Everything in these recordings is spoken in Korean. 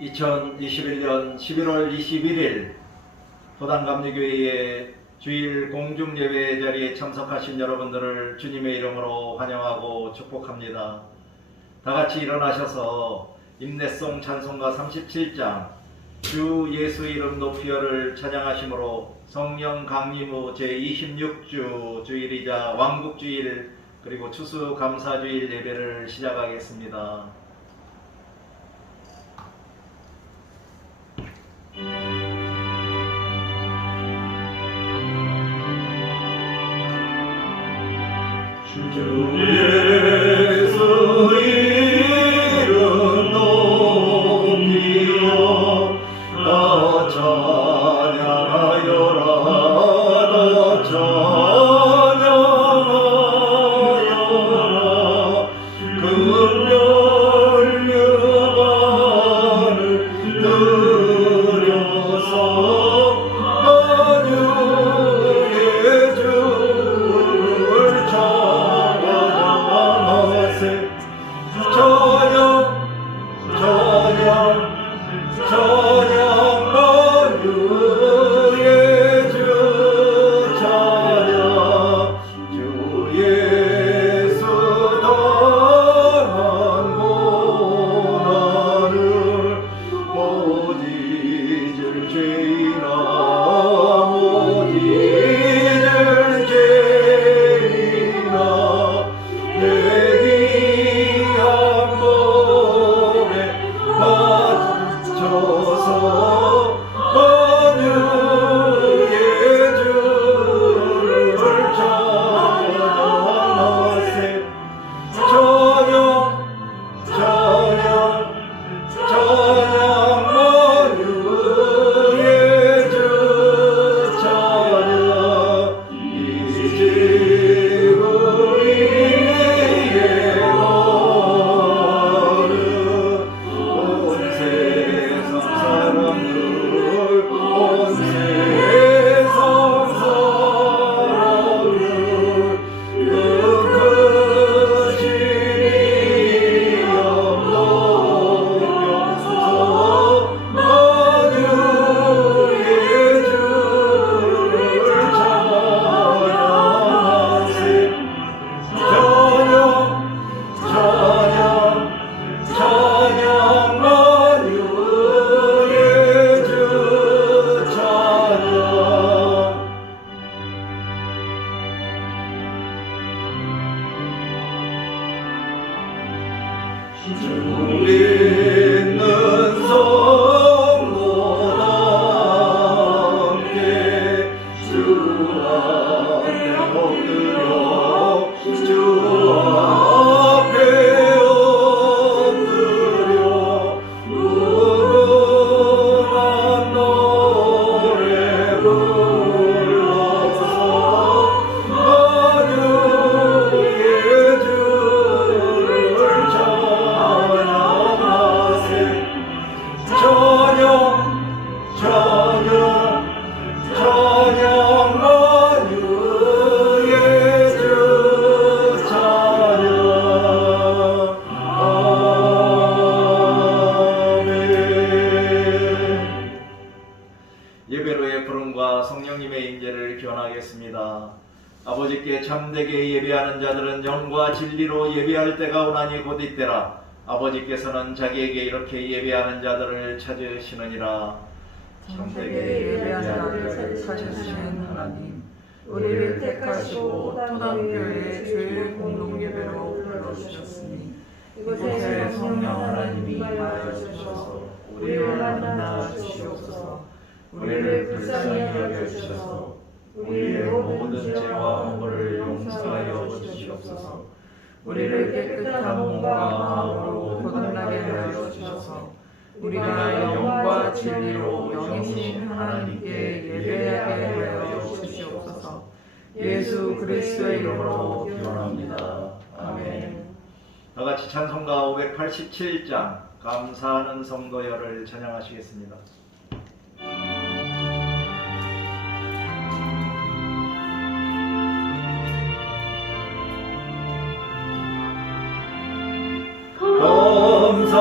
2021년 11월 21일 도단감리교회의 주일 공중예배 자리에 참석하신 여러분들을 주님의 이름으로 환영하고 축복합니다. 다같이 일어나셔서 임내송 찬송가 37장 주 예수 이름 높이여를 찬양하심으로 성령 강림 후 제26주 주일이자 왕국주일 그리고 추수감사주일 예배를 시작하겠습니다. 주 예수 이름 높이여 나 찬양하여라 나 찬양하여라 금멸류관을 들여서 만유의 주를 찬양하세 찬양 찬양 찬양 만유의 주 찬양 주 예수 당한 고난을 못 잊을 죄인아 못 잊을 죄인아 내 귀한 몸에 맞춰서 만유의 주를 찬양하세 찬양 찬양 찬양 만유의 주 찬양 이 지구 위에 거는 온 세상 사람들 온 세상 사람들 그 크신 이름 높여서 만유의 주를 찬양하세 찬양 찬양 찬양 만유의 주 찬양 주 믿는 성도다 함께 주 앞에 엎드려 주 앞에 엎드려 무궁한 노래 불러서 만유의 주를 찬양하세 찬양 찬양 찬양 만유의 주 찬양 아멘. 예배로의 부름과 성령님의 임재를 기원하겠습니다. 아버지께 참되게 예배하는 자들은 영과 진리로 예배할 때가 오나니 곧 이때라. 아버지께서는 자기에게 이렇게 예배하는 자들을 찾으시느니라. 참되게 예배하는 자들을 찾으시는 하나님, 우리를 택하시고 도단교회의 주일 공동예배로 불러주셨으니 이곳에 성령 하나님이 임하여 주셔서 우리를 만나 주시옵소서. 우리를 불쌍히 여겨주셔서 우리의 모든 죄와 허물을 용서하여 주시옵소서. 우리를 깨끗한 몸과 마음으로 거듭나게 하여 주셔서 우리가 영과 진리로 영이신 하나님께 예배하게 하여 주시옵소서. 예수 그리스도의 이름으로 기원합니다. 아멘. 다같이 찬송가 587장 감사하는 성도여를 찬양하시겠습니다.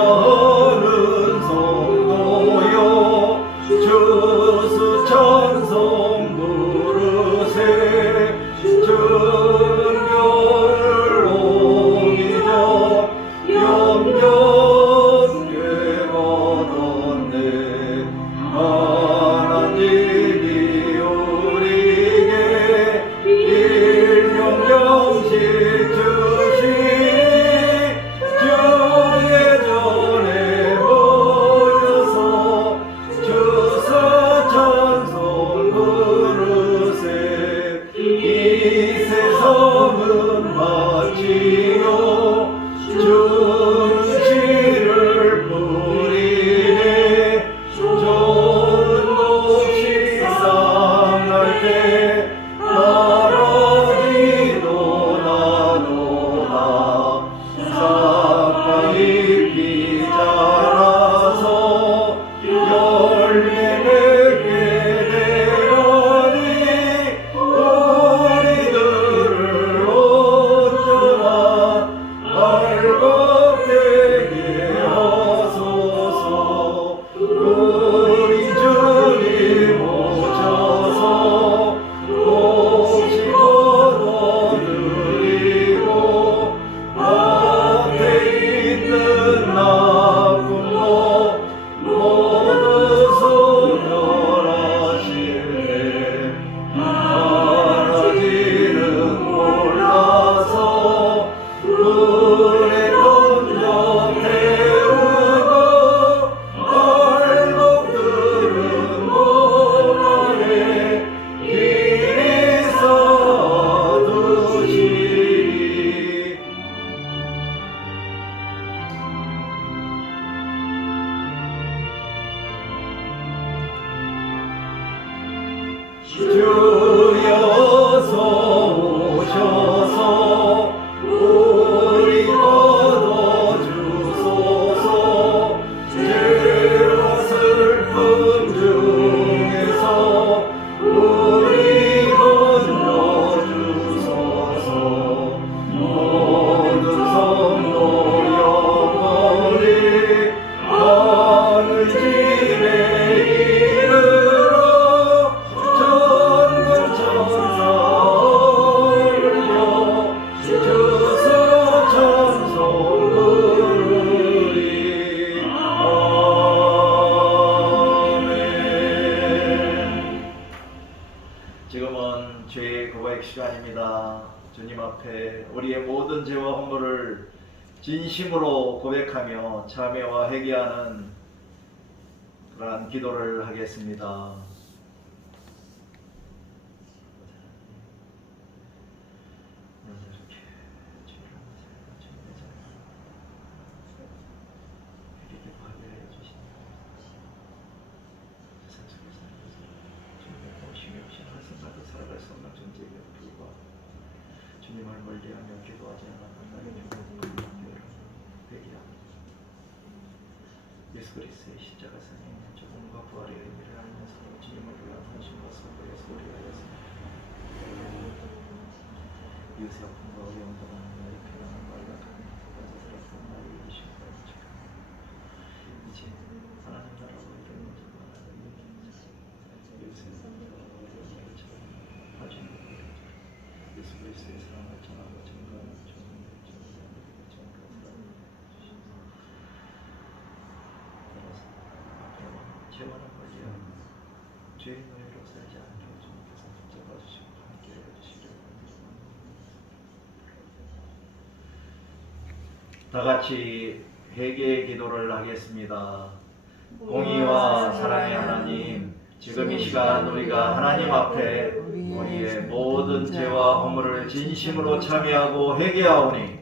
감사하는 성도 주여서 오셔서 우리 얻어주소서. 죄와 슬픔 중에서 우리 건져주소서. 모든 성도 영원히 하늘 집에 이르러 전국 천사 올려 주소 찬송 부르리. 아멘. 지금은 죄의 고백 시간입니다. 주님 앞에 우리의 모든 죄와 허물을 진심으로 고백하며 참회와 회개하는 그러한 기도를 하겠습니다. 주님을 멀리하며 기도하지 않았나요? 회개합니다. 예수 그리스도의 십자가상에 있는 죽음과 부활의 의미를 알면서 주님을 위한 헌신과 선고에 소리하였습니다. 이웃의 아픔과 어려움 당하는 나의 피나는 말과 같은 가져들었던 나의 의심과 인식하며 이제 하나님 나라로 이르는 자가 이웃의 아픔과 어려움을 처럼 하주님 예수 그리스도의 사랑을 전하고 증거하는 종들의 따라서 앞으로 죄와는 멀리하고 죄의 노예로 살지 않게 주님께서 붙잡아주시고 함께 해주시기를 바랍니다. 다같이 회개의 기도를 하겠습니다. 공의와 사랑의 하나님, 지금 이 시간 우리가 하나님 앞에 우리의 모든 죄와 허물을 진심으로 참여하고 회개하오니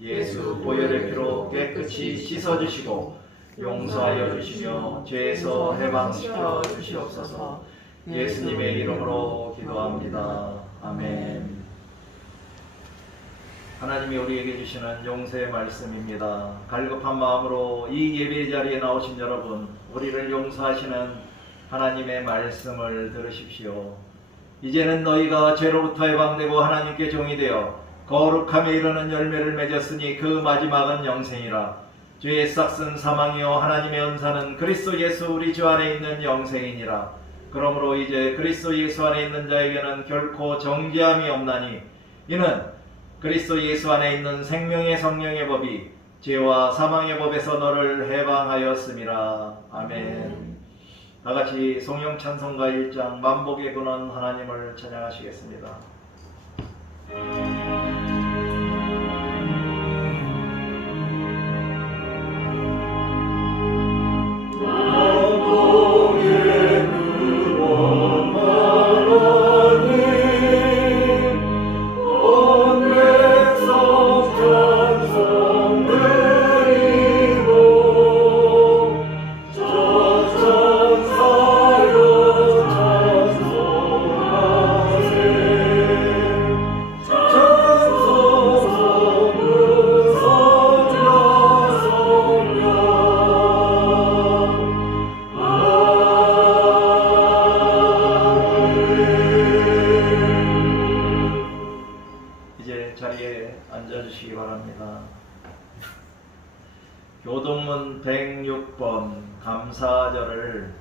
예수 보혈의 피로 깨끗이 씻어주시고 용서하여 주시며 죄에서 해방시켜 주시옵소서. 예수님의 이름으로 기도합니다. 아멘. 하나님이 우리에게 주시는 용서의 말씀입니다. 갈급한 마음으로 이 예배 자리에 나오신 여러분, 우리를 용서하시는 하나님의 말씀을 들으십시오. 이제는 너희가 죄로부터 해방되고 하나님께 종이 되어 거룩함에 이르는 열매를 맺었으니 그 마지막은 영생이라. 죄의 싹은 사망이요 하나님의 은사는 그리스도 예수 우리 주 안에 있는 영생이니라. 그러므로 이제 그리스도 예수 안에 있는 자에게는 결코 정죄함이 없나니 이는 그리스도 예수 안에 있는 생명의 성령의 법이 죄와 사망의 법에서 너를 해방하였음이라. 아멘. 다같이 성령 찬송가 1장 만복의 근원 하나님을 찬양하시겠습니다. 앉아주시기 바랍니다. 교동문 106번 감사절을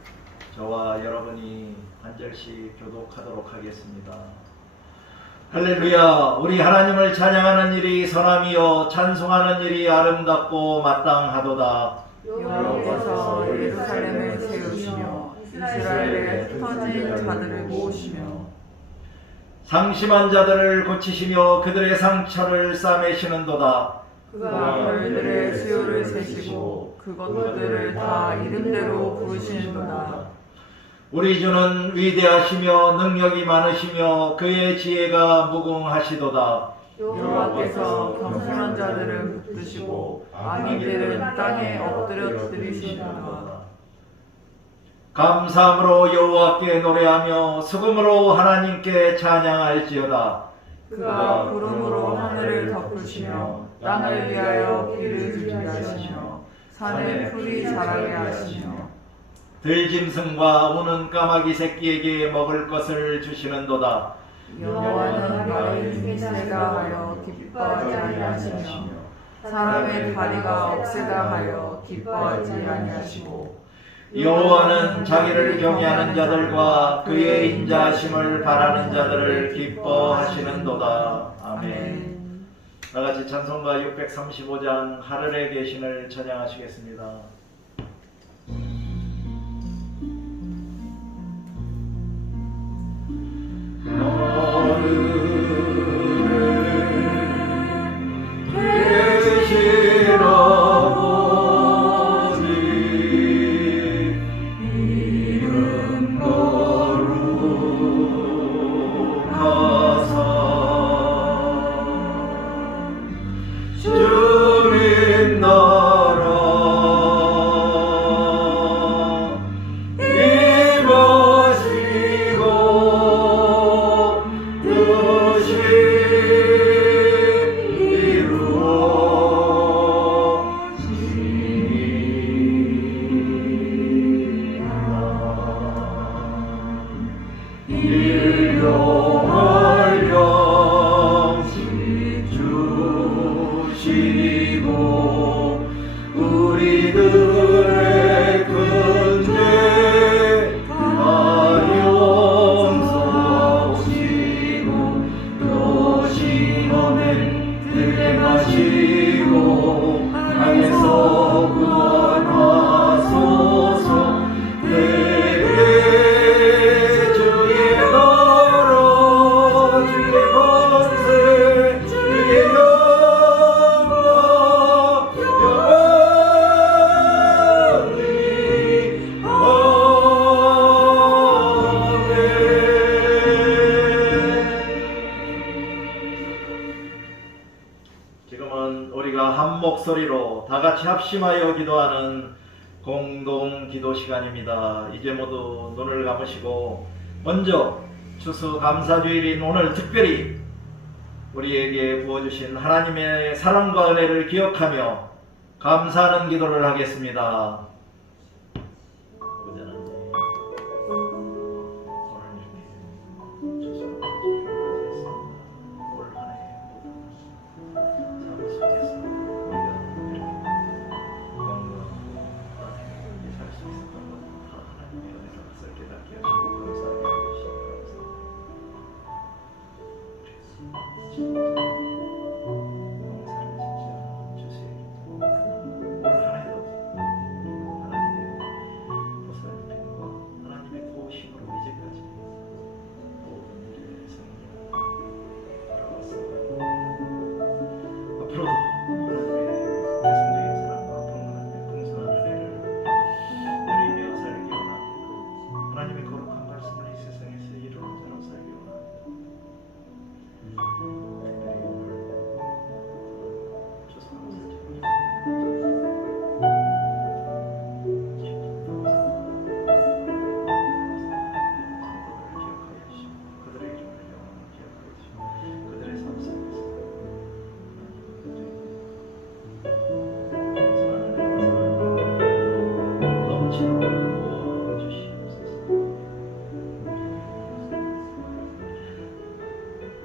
저와 여러분이 한 절씩 교독하도록 하겠습니다. 할렐루야. 우리 하나님을 찬양하는 일이 선함이요 찬송하는 일이 아름답고 마땅하도다. 여호와께서 예루살렘을 세우시며 이스라엘에 흩어진 자들을 모으시며 상심한 자들을 고치시며 그들의 상처를 싸매시는도다. 그가 별들의 수요를 세시고 그것들을 다 이름대로 부르시는도다. 우리 주는 위대하시며 능력이 많으시며 그의 지혜가 무궁하시도다. 여호와께서 겸손한 자들을 붙드시고 악인들은 땅에 엎드려 드리시는도다. 감사함으로 여호와께 노래하며 수금으로 하나님께 찬양할지어다. 그가 구름으로 하늘을 덮으시며 땅을 위하여 비를 주게 하시며 산에 풀이 자라게 하시며 들짐승과 우는 까마귀 새끼에게 먹을 것을 주시는도다. 여호와는 마른 생새가 하여 기뻐하지 아니하시며 사람의 다리가 억세다 하여 기뻐하지 아니하시고 여호와는 자기를 경외하는 자들과 그의 인자하심을 바라는 자들을 기뻐하시는도다. 아멘. 나같이 찬송가 635장 하늘에 계신을 찬양하시겠습니다. 지금은 우리가 한 목소리로 다 같이 합심하여 기도하는 공동 기도 시간입니다. 이제 모두 눈을 감으시고 먼저 추수감사주일인 오늘 특별히 우리에게 부어주신 하나님의 사랑과 은혜를 기억하며 감사하는 기도를 하겠습니다.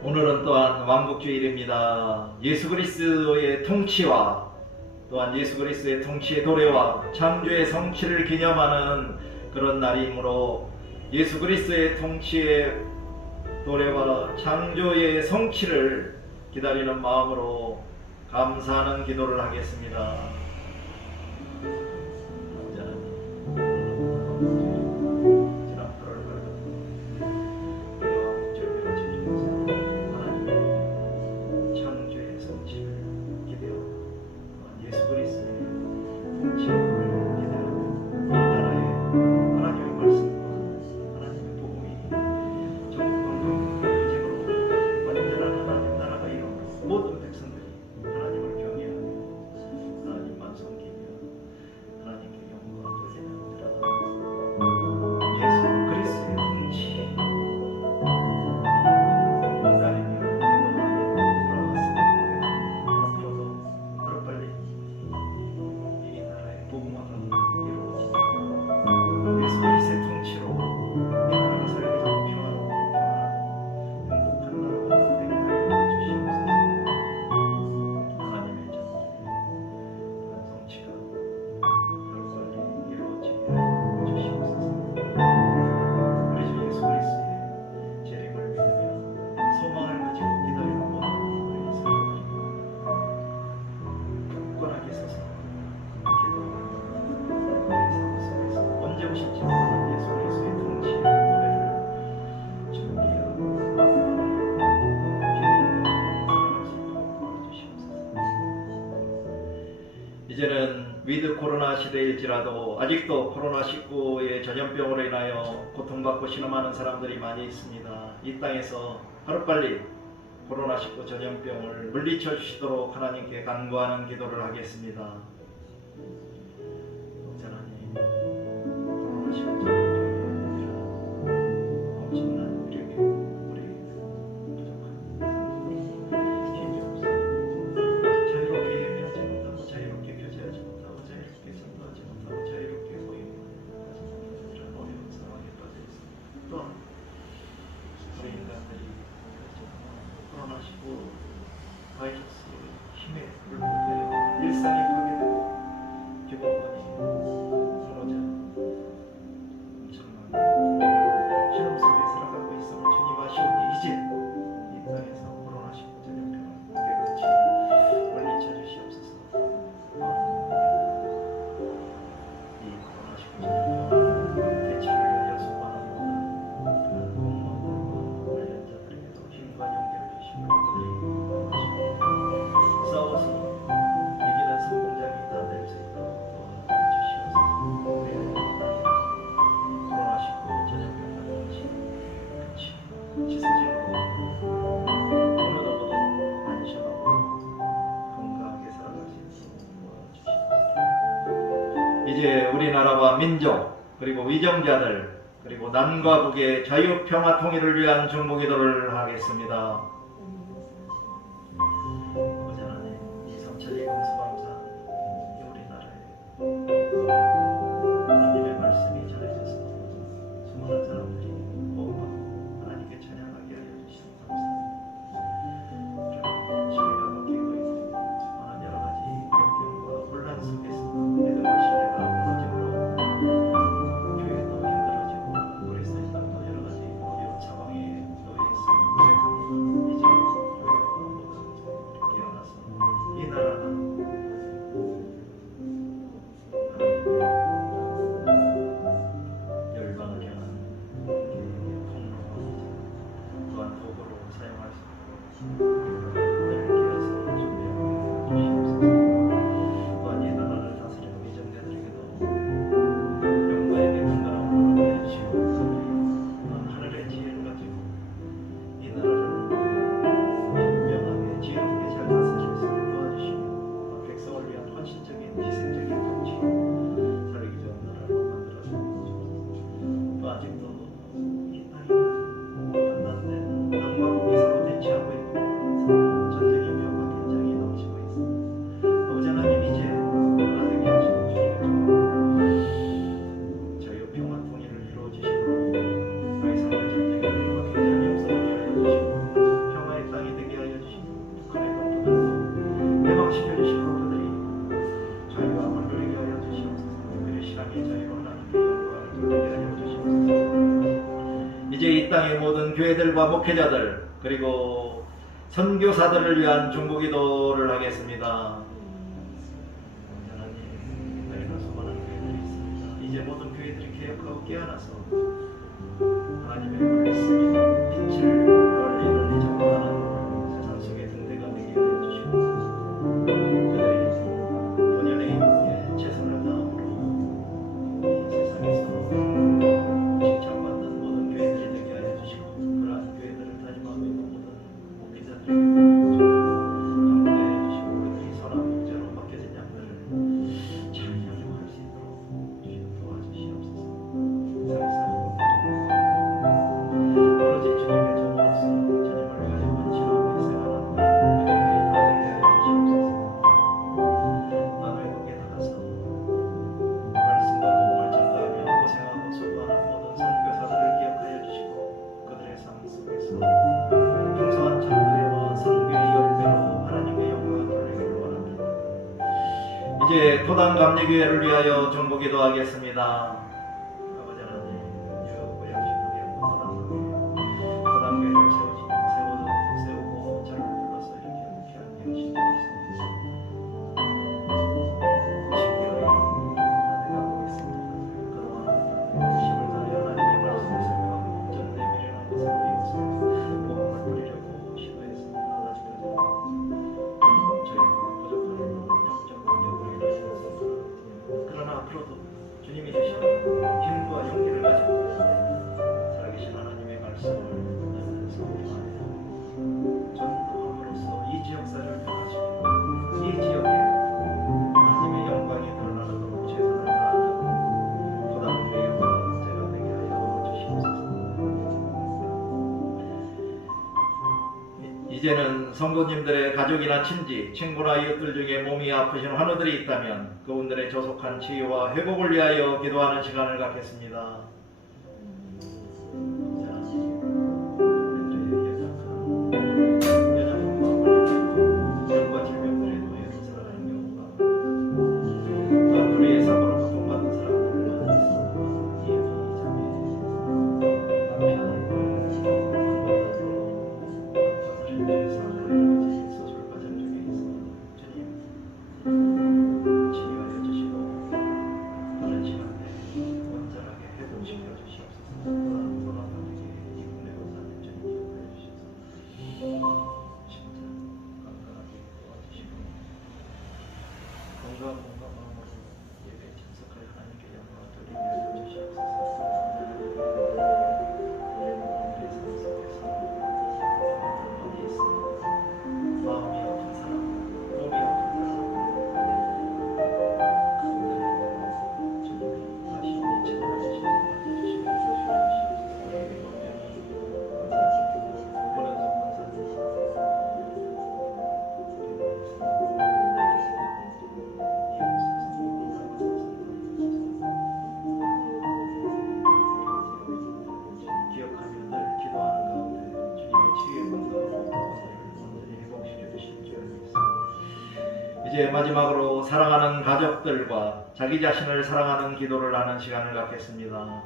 오늘은 또한 왕국주일입니다. 예수 그리스도의 통치와 또한 예수 그리스도의 통치의 도래와 창조의 성취를 기념하는 그런 날이므로 예수 그리스도의 통치의 도래와 창조의 성취를 기다리는 마음으로 감사하는 기도를 하겠습니다. 모든 백성들이 하나님을 경외하며 하나님 이제는 위드 코로나 시대일지라도 아직도 코로나19의 전염병으로 인하여 고통받고 신음하는 사람들이 많이 있습니다. 이 땅에서 하루빨리 코로나19 전염병을 물리쳐 주시도록 하나님께 간구하는 기도를 하겠습니다. 하나님, 코로나19 전염병이 엄청난 위력에 우리 부족한 힘이 없어 자유롭게 예배하지 못하고 자유롭게 교제하지 못하고 자유롭게 선도하지 못하고 자유롭게 모임을 하지 못하는 이런 어려운 상황에 빠져 있습니다. 또한 우리 인간들이 코로나19 바이러스 힘에 불붙어 일상이 파괴되고 기본권이 무너져 엄청난 신음 속에 살아가고 있음을 주님 아시오니 이제 이 땅에서 코로나19 전염병을 깨끗이 물리쳐 주시옵소서. 이 코로나19 전염병을 대치를 위하여 수고하는 모든 공무원들과 관련자들에게도 힘과 용기를 주시고 그들이 싸워서 이기는 성공작이 다 될 수 있도록 도와주시옵소서. 우리의 코로나19 전염병 같은 것이 끝이 지수직으로 어느 누구도 안심하고 건강하게 살아갈 수 있도록 도와주시옵소서. 이제 우리나라와 민족 그리고 위정자들 그리고 남과 북의 자유 평화 통일을 위한 중보기도를 하겠습니다. 아버지 하나님, 이 삼천리 용서방사 이 우리나라에 하나님의 말씀이 전해져서 수많은 사람들이 보호받고 하나님께 찬양하게 하여 주시니 감사합니다. 시대가 바뀌고 있고 많은 여러 가지 역경과 혼란 속에서 믿음과 신뢰가 무너짐으로 교회도 힘들어지고 그리스도의 땅도 여러 가지 어려운 상황에 놓여 있음을 고백합니다. 이제 교회와 모든 자들이 깨어나서 이 나라는 하나님의 열방을 향한 통로와 또한 도구로 사용할 수 있도록 우리를 깨어서 준비하게 주시옵소서. 또한 이 나라를 다스리는 위정자들에게도 영광에게 건강함을 얻어주시고 또한 하늘의 지혜를 가지고 이 나라를 현명하게 지혜롭게 잘 다스릴 수 있도록 도와주시고 백성을 위한 헌신적인 희생적인 정치 살기 좋은 나라로 만들어주옵소서. 또 아직도 이 땅에는 판단된 남과 북이 서로 대치하고 있고 전쟁의 묘가 굉장히 넘치고 있습니다. 아버지 하나님, 이제 나되게 하시고 주님의 자유 평화 통일을 이루어 주시고 더 이상의 전쟁의 묘가 굉장히 없어지게 하여 주시고 평화의 땅이 되게 하여 주시고 북한의 동포들도 해방시켜 주시고 그들이 자유함을 누리게 하여 주시옵소서. 그들의 신앙의 자유로 하나님께 영광을 돌리게 하여 주시옵소서. 이제 이 땅의 모든 교회들과 목회자들 그리고 선교사들을 위한 중보기도를 하겠습니다. 하나님, 저희가 수많은 교회들이 있습니다. 이제 모든 교회들이 개혁하고 깨어나서 하나님의 말씀이 빛을 원리를 전파하는 세상 속에 등대가 되게 하여 주시고 그들이 본연의 임무에 최선을 다함으로 이 세상에서 칭찬받는 모든 교회들이 되게 하여 주시고 그러한 교회들을 다짐하고 있는 모든 목회자들에게도 함께 하여 주시고 그들이 선한 목자로 맡겨진 양들을 잘 양육할 수 있도록 도와주시옵소서. 세상에서 오로지 주님의 종으로서 주님을 위하여 헌신하고 희생하는 교회들이 다 되게 하여 주시옵소서. 또한 외국에 나가서 말씀과 복음을 전가하며 고생하고 수고하는 모든 선교사들을 기억하여 주시고 그들의 삶 속에서 풍성한 전도회와 선교의 열매로 하나님의 영광을 돌리기를 원합니다. 이제 토당감리교회를 위하여 중보기도 하겠습니다. 아버지 하나님, 이 고양시국의 토당교회를 세우고 저를 불러서 이렇게 귀한 영신이 있습니다. 신기하게 나아가고 있습니다. 그동안 힘을 다하여 하나님의 말씀을 설명하고 전대 미련한 것을 이웃을 보험을 누리려고 시도했습니다. 아직까지 저희 부족한 영적 능력으로 인하여 이제는 성도님들의 가족이나 친지, 친구나 이웃들 중에 몸이 아프신 환우들이 있다면 그분들의 조속한 치유와 회복을 위하여 기도하는 시간을 갖겠습니다. 이제 마지막으로 사랑하는 가족들과 자기 자신을 사랑하는 기도를 하는 시간을 갖겠습니다.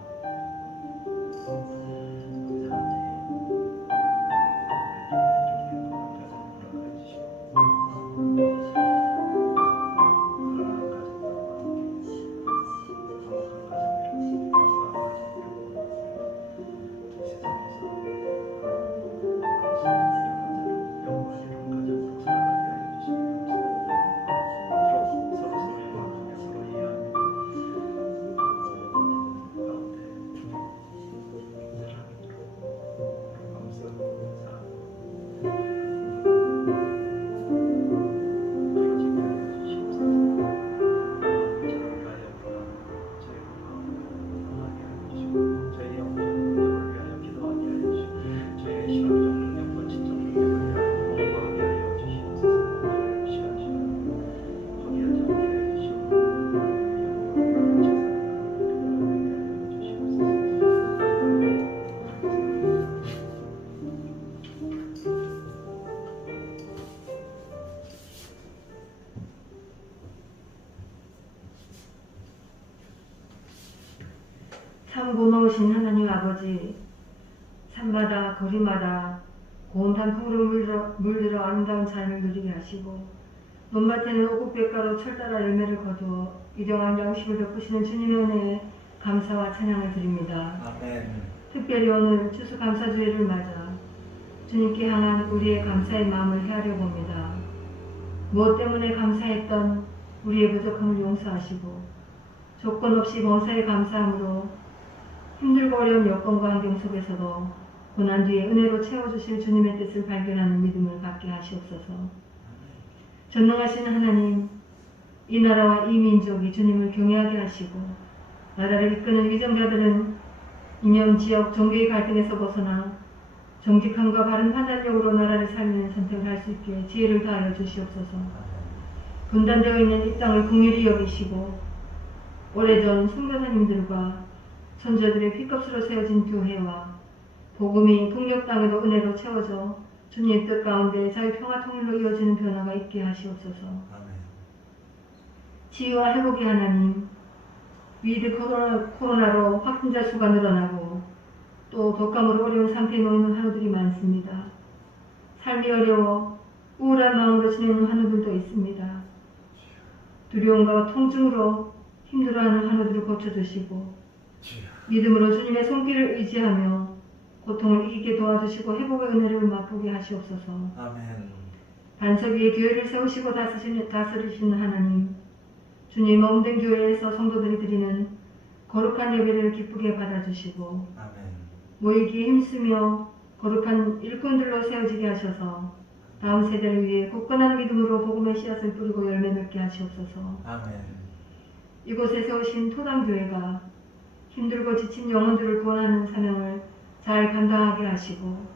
참 고마우신 하나님 아버지, 산마다 거리마다 고운 단풍으로 물들어 아름다운 삶을 누리게 하시고 논밭에는 오곡백가로 철따라 열매를 거두어 일용할 양식을 덮으시는 주님의 은혜에 감사와 찬양을 드립니다. 아멘. 특별히 오늘 추수감사주일을 맞아 주님께 향한 우리의 감사의 마음을 헤아려 봅니다. 무엇 때문에 감사했던 우리의 부족함을 용서하시고 조건 없이 범사에 감사함으로 힘들고 어려운 여건과 환경 속에서도 고난 뒤에 은혜로 채워주실 주님의 뜻을 발견하는 믿음을 갖게 하시옵소서. 전능하신 하나님, 이 나라와 이 민족이 주님을 경외하게 하시고 나라를 이끄는 위정자들은 이념, 지역, 종교의 갈등에서 벗어나 정직함과 바른 판단력으로 나라를 살리는 선택을 할 수 있게 지혜를 다하여 주시옵소서. 분단되어 있는 이 땅을 긍휼히 여기시고 오래전 선교사님들과 선조들의 피값으로 세워진 교회와 복음이 북녘 땅에도 은혜로 채워져 주님의 뜻 가운데 자유 평화 통일로 이어지는 변화가 있게 하시옵소서. 아멘. 치유와 회복의 하나님, 위드 코로나로 확진자 수가 늘어나고 또 독감으로 어려운 상태에 놓이는 환우들이 많습니다. 삶이 어려워 우울한 마음으로 지내는 환우들도 있습니다. 두려움과 통증으로 힘들어하는 환우들을 고쳐주시고 믿음으로 주님의 손길을 의지하며 고통을 이기게 도와주시고 회복의 은혜를 맛보게 하시옵소서. 아멘. 반석 위에 교회를 세우시고 다스리시는 하나님, 주님 몸된 교회에서 성도들이 드리는 거룩한 예배를 기쁘게 받아주시고 아멘. 모이기에 힘쓰며 거룩한 일꾼들로 세워지게 하셔서 다음 세대를 위해 굳건한 믿음으로 복음의 씨앗을 뿌리고 열매 맺게 하시옵소서. 아멘. 이곳에 세우신 토당교회가 힘들고 지친 영혼들을 구원하는 사명을 잘 감당하게 하시고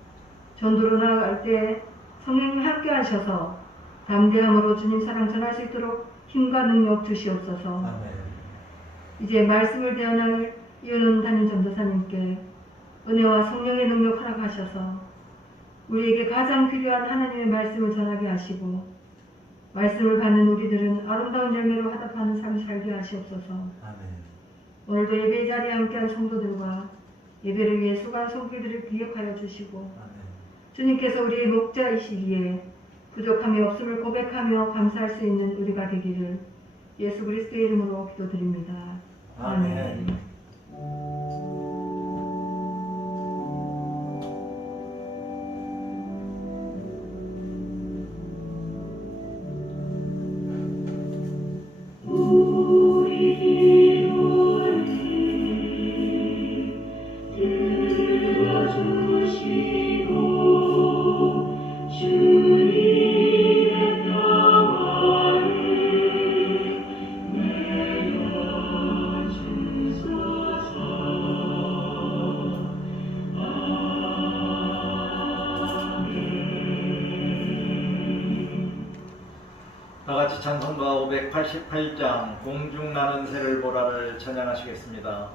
전도로 나아갈 때 성령님 함께 하셔서 담대함으로 주님 사랑 전할 수 있도록 힘과 능력 주시옵소서. 아멘. 이제 말씀을 대언할 이은은 담임 전도사님께 은혜와 성령의 능력 허락하셔서 우리에게 가장 필요한 하나님의 말씀을 전하게 하시고 말씀을 받는 우리들은 아름다운 열매로 화답하는 삶을 살게 하시옵소서. 아멘. 오늘도 예배 자리에 함께한 성도들과 예배를 위해 수고한 손길들을 기억하여 주시고 아멘. 주님께서 우리의 목자이시기에 부족함이 없음을 고백하며 감사할 수 있는 우리가 되기를 예수 그리스도의 이름으로 기도드립니다. 아멘. 다 같이 찬송가 588장 공중 나는 새를 보라를 찬양하시겠습니다.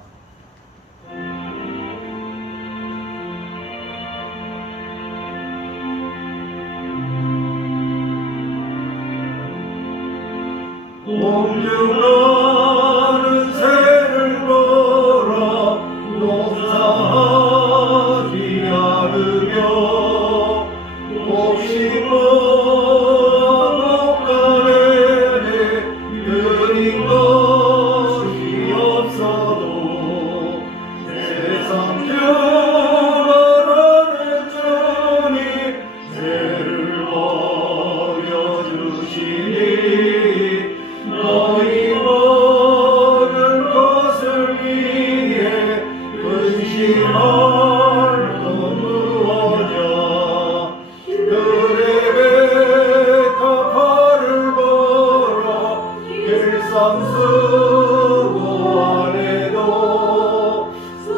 공중 나는 새를 보라 높사하지 않으며 옥시고 드린 것이 없어도 세상 주만하는 주님 새를 보여주시니 너희 먹을 것을 위해 근심할 것 무엇냐 그레베카 발을 보라 일삼수고 아래도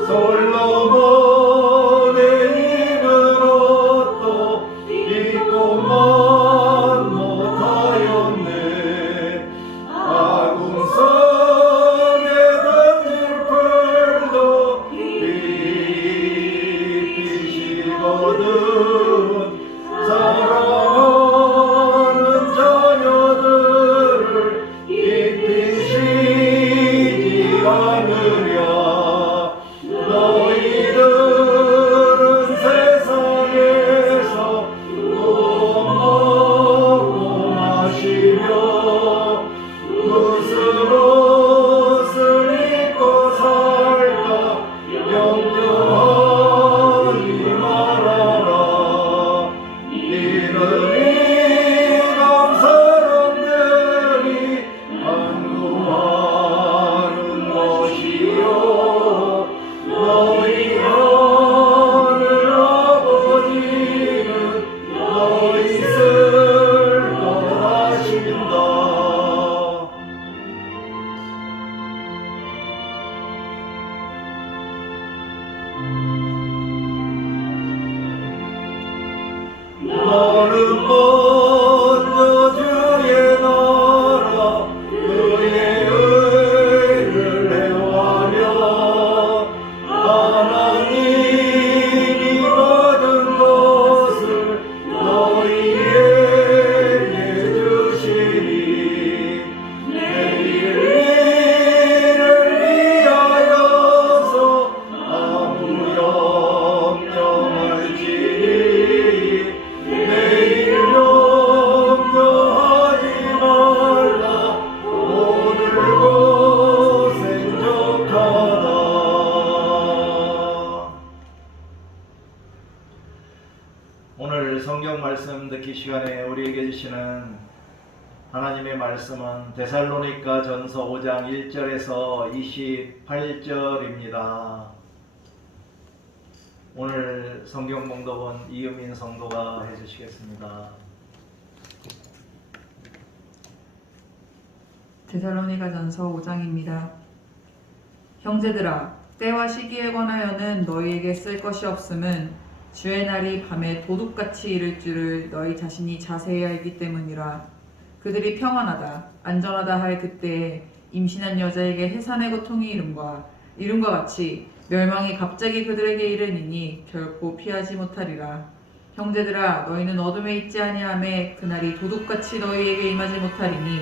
솔로몬의 입은 옷도 입고만 못하였네 아궁성에 던질 풀도 빛이시거든 사랑하는 자녀들을 입히시지 않으랴 너희들은 세상에서 먹고 마시며 무슨 옷을 입고 살까 염려하지 말아라 이는 이런 사람들이 안구하는 것이요 너희 하늘 아버지는 너희 뜻을 떠나신다. 너는 먼저 주의 나라 그의 의를 행하며 하나님이 모든 것을 너희에게 주시니 내일 일을 위하여서 아무 염려할지니 내일 염려하지 말라 오늘 고생 족하다. 오늘 성경 말씀 듣기 시간에 우리에게 주시는 하나님의 말씀은 데살로니가 전서 5장 1절에서 28절입니다. 오늘 성경 봉독은 이은민 성도가 해주시겠습니다. 데살로니가전서 5장입니다. 형제들아, 때와 시기에 관하여는 너희에게 쓸 것이 없음은 주의 날이 밤에 도둑같이 이를 줄을 너희 자신이 자세히 알기 때문이라. 그들이 평안하다 안전하다 할 그때에 임신한 여자에게 해산의 고통이 이름과 같이 멸망이 갑자기 그들에게 이르니니 결코 피하지 못하리라. 형제들아 너희는 어둠에 있지 아니하매 그날이 도둑같이 너희에게 임하지 못하리니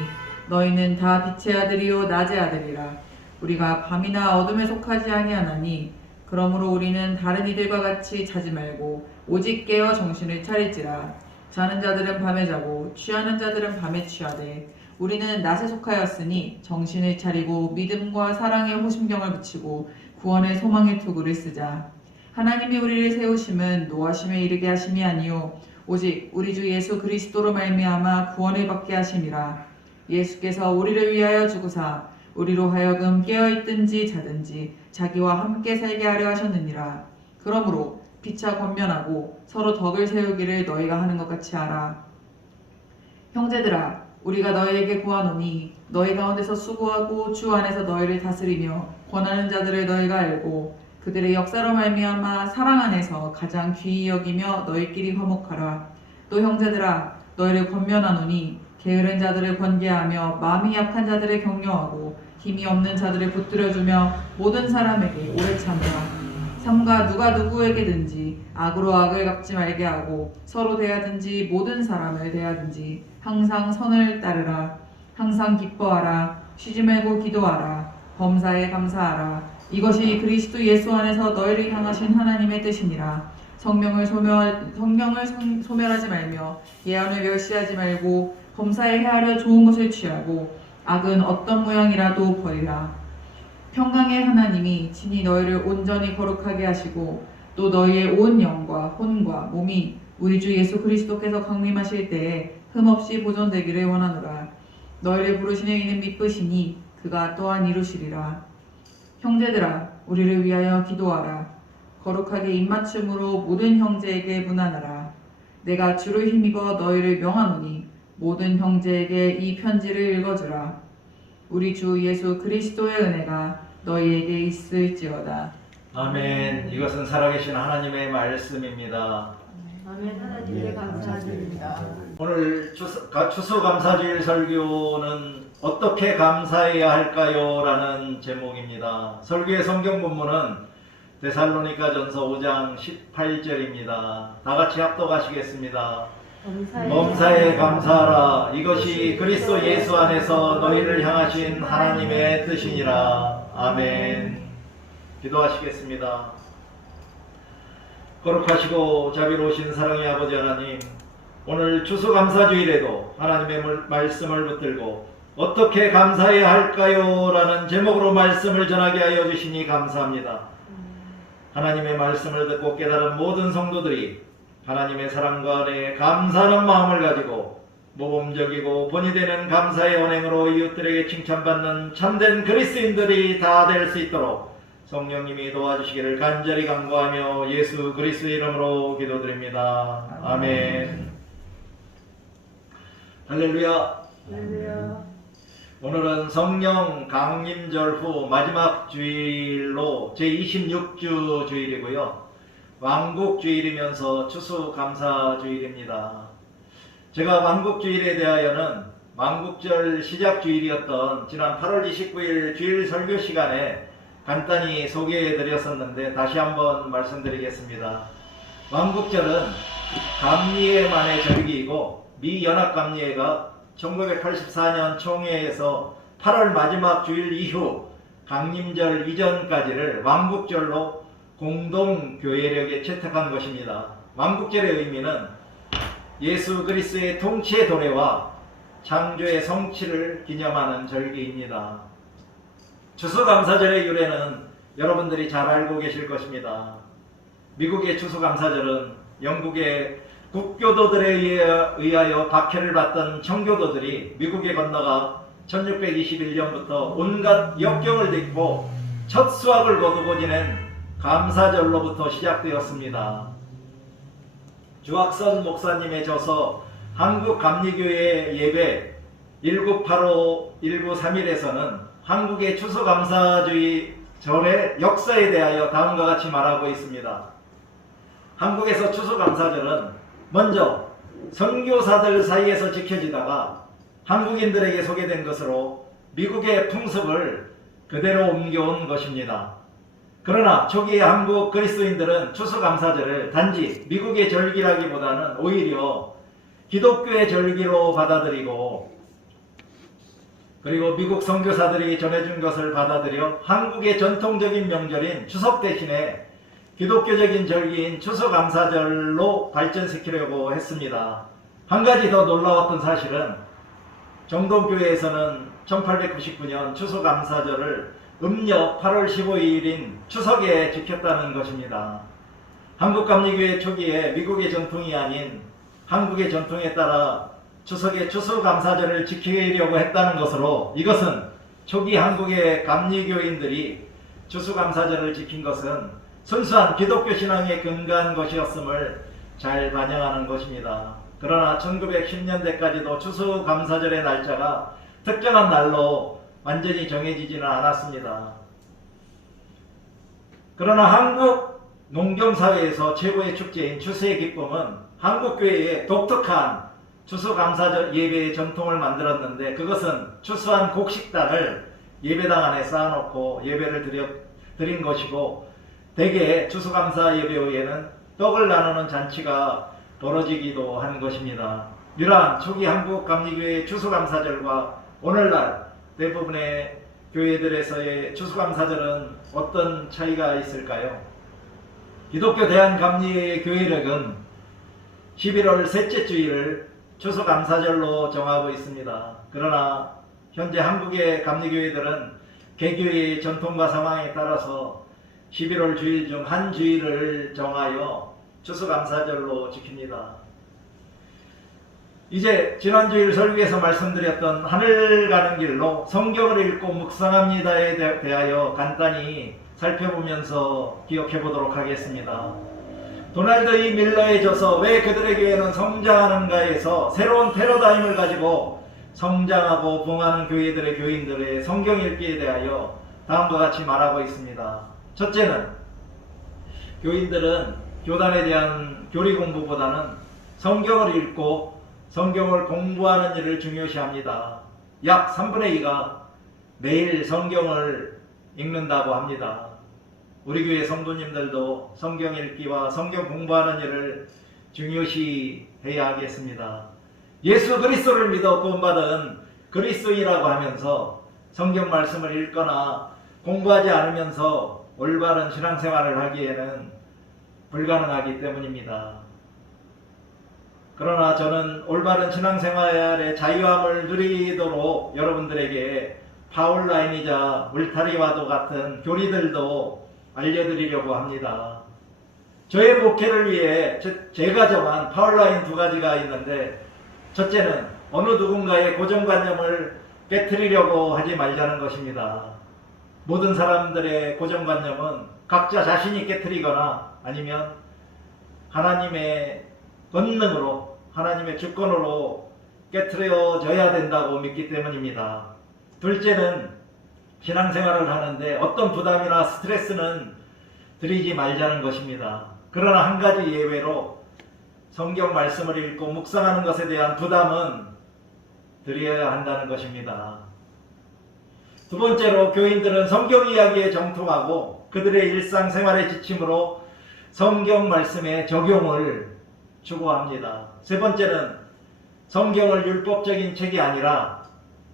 너희는 다 빛의 아들이요 낮의 아들이라. 우리가 밤이나 어둠에 속하지 아니하나니 그러므로 우리는 다른 이들과 같이 자지 말고 오직 깨어 정신을 차릴지라. 자는 자들은 밤에 자고 취하는 자들은 밤에 취하되 우리는 낮에 속하였으니 정신을 차리고 믿음과 사랑의 호심경을 붙이고 구원의 소망의 투구를 쓰자. 하나님이 우리를 세우심은 노하심에 이르게 하심이 아니요 오직 우리 주 예수 그리스도로 말미암아 구원을 받게 하심이라. 예수께서 우리를 위하여 죽으사 우리로 하여금 깨어있든지 자든지 자기와 함께 살게 하려 하셨느니라. 그러므로 피차 권면하고 서로 덕을 세우기를 너희가 하는 것 같이 하라. 형제들아 우리가 너희에게 구하노니 너희 가운데서 수고하고 주 안에서 너희를 다스리며 권하는 자들을 너희가 알고 그들의 역사로 말미암아 사랑 안에서 가장 귀히 여기며 너희끼리 화목하라. 또 형제들아 너희를 권면하노니 게으른 자들을 권계하며 마음이 약한 자들을 격려하고 힘이 없는 자들을 붙들어주며 모든 사람에게 오래 참으라. 삼가 누가 누구에게든지 악으로 악을 갚지 말게 하고 서로 대하든지 모든 사람을 대하든지 항상 선을 따르라. 항상 기뻐하라. 쉬지 말고 기도하라. 범사에 감사하라. 이것이 그리스도 예수 안에서 너희를 향하신 하나님의 뜻이니라. 성령을 소멸하지 말며 예언을 멸시하지 말고 범사에 헤아려 좋은 것을 취하고 악은 어떤 모양이라도 버리라. 평강의 하나님이 친히 너희를 온전히 거룩하게 하시고 또 너희의 온 영과 혼과 몸이 우리 주 예수 그리스도께서 강림하실 때에 흠없이 보존되기를 원하노라. 너희를 부르시는 이는 미쁘시니 그가 또한 이루시리라. 형제들아 우리를 위하여 기도하라. 거룩하게 입맞춤으로 모든 형제에게 문안하라. 내가 주를 힘입어 너희를 명하노니 모든 형제에게 이 편지를 읽어주라. 우리 주 예수 그리스도의 은혜가 너희에게 있을지어다. 아멘. 이것은 살아계신 하나님의 말씀입니다. 아멘. 하나님께 감사드립니다. 오늘 추수감사주일 설교는 어떻게 감사해야 할까요? 라는 제목입니다. 설교의 성경 본문은 데살로니가전서 5장 18절입니다. 다 같이 합독하시겠습니다. 범사에 감사하라. 이것이 그리스도 예수 안에서 너희를 향하신 하나님의 뜻이니라. 아멘. 기도하시겠습니다. 거룩하시고 자비로우신 사랑의 아버지 하나님, 오늘 추수감사주일에도 하나님의 말씀을 붙들고 어떻게 감사해야 할까요? 라는 제목으로 말씀을 전하게 하여 주시니 감사합니다. 하나님의 말씀을 듣고 깨달은 모든 성도들이 하나님의 사랑과 은혜에 감사하는 마음을 가지고 모범적이고 본이 되는 감사의 언행으로 이웃들에게 칭찬받는 참된 그리스도인들이 다 될 수 있도록 성령님이 도와주시기를 간절히 간구하며 예수 그리스도의 이름으로 기도드립니다. 아멘. 할렐루야. 오늘은 성령 강림절 후 마지막 주일로 제26주 주일이고요. 왕국주일이면서 추수감사주일입니다. 제가 왕국주일에 대하여는 왕국절 시작주일이었던 지난 8월 29일 주일 설교 시간에 간단히 소개해 드렸었는데 다시 한번 말씀드리겠습니다. 왕국절은 감리회만의 절기이고 미 연합감리회가 1984년 총회에서 8월 마지막 주일 이후 강림절 이전까지를 왕국절로 공동교회력에 채택한 것입니다. 왕국절의 의미는 예수 그리스도의 통치의 도래와 창조의 성취를 기념하는 절기입니다. 추수감사절의 유래는 여러분들이 잘 알고 계실 것입니다. 미국의 추수감사절은 영국의 국교도들에 의하여 박해를 받던 청교도들이 미국에 건너가 1621년부터 온갖 역경을 딛고 첫 수확을 거두고 지낸 감사절로부터 시작되었습니다. 주학선 목사님의 저서 한국감리교회 예배 1985-1931에서는 한국의 추수감사주의 절의 역사에 대하여 다음과 같이 말하고 있습니다. 한국에서 추수감사절은 먼저 선교사들 사이에서 지켜지다가 한국인들에게 소개된 것으로 미국의 풍습을 그대로 옮겨온 것입니다. 그러나 초기의 한국 그리스도인들은 추수감사절을 단지 미국의 절기라기보다는 오히려 기독교의 절기로 받아들이고, 그리고 미국 선교사들이 전해준 것을 받아들여 한국의 전통적인 명절인 추석 대신에 기독교적인 절기인 추수감사절로 발전시키려고 했습니다. 한 가지 더 놀라웠던 사실은 정동교회에서는 1899년 추수감사절을 음력 8월 15일인 추석에 지켰다는 것입니다. 한국감리교회 초기에 미국의 전통이 아닌 한국의 전통에 따라 추석에 추수감사절을 지키려고 했다는 것으로, 이것은 초기 한국의 감리교인들이 추수감사절을 지킨 것은 순수한 기독교 신앙에 근거한 것이었음을 잘 반영하는 것입니다. 그러나 1910년대까지도 추수감사절의 날짜가 특정한 날로 완전히 정해지지는 않았습니다. 그러나 한국 농경사회에서 최고의 축제인 추수의 기쁨은 한국교회의 독특한 추수감사절 예배의 전통을 만들었는데, 그것은 추수한 곡식단을 예배당 안에 쌓아놓고 예배를 드린 것이고, 대개 추수감사 예배 후에는 떡을 나누는 잔치가 벌어지기도 한 것입니다. 이러한 초기 한국 감리교회의 추수감사절과 오늘날 대부분의 교회들에서의 추수감사절은 어떤 차이가 있을까요? 기독교 대한감리의 교회력은 11월 셋째 주일을 추수감사절로 정하고 있습니다. 그러나 현재 한국의 감리교회들은 개교의 전통과 상황에 따라서 11월 주일 중 한 주일을 정하여 추수감사절로 지킵니다. 이제 지난주일 설교에서 말씀드렸던 하늘 가는 길로 성경을 읽고 묵상합니다에 대하여 간단히 살펴보면서 기억해 보도록 하겠습니다. 도널드 E. 밀러의 저서 왜 그들의 교회는 성장하는가에서 새로운 패러다임을 가지고 성장하고 부흥하는 교회들의 교인들의 성경 읽기에 대하여 다음과 같이 말하고 있습니다. 첫째는 교인들은 교단에 대한 교리 공부보다는 성경을 읽고 성경을 공부하는 일을 중요시합니다. 약 3분의 2가 매일 성경을 읽는다고 합니다. 우리 교회 성도님들도 성경 읽기와 성경 공부하는 일을 중요시해야 하겠습니다. 예수 그리스도를 믿어 구원받은 그리스도인이라고 하면서 성경 말씀을 읽거나 공부하지 않으면서 올바른 신앙생활을 하기에는 불가능하기 때문입니다. 그러나 저는 올바른 신앙생활의 자유함을 누리도록 여러분들에게 파울라인이자 울타리와도 같은 교리들도 알려드리려고 합니다. 저의 목회를 위해 제가 정한 파울라인 2가지가 있는데, 첫째는 어느 누군가의 고정관념을 깨트리려고 하지 말자는 것입니다. 모든 사람들의 고정관념은 각자 자신이 깨트리거나 아니면 하나님의 권능으로, 하나님의 주권으로 깨트려져야 된다고 믿기 때문입니다. 둘째는 신앙생활을 하는데 어떤 부담이나 스트레스는 드리지 말자는 것입니다. 그러나 한 가지 예외로 성경 말씀을 읽고 묵상하는 것에 대한 부담은 드려야 한다는 것입니다. 두 번째로 교인들은 성경 이야기에 정통하고 그들의 일상생활의 지침으로 성경 말씀의 적용을 추구합니다. 세 번째는 성경을 율법적인 책이 아니라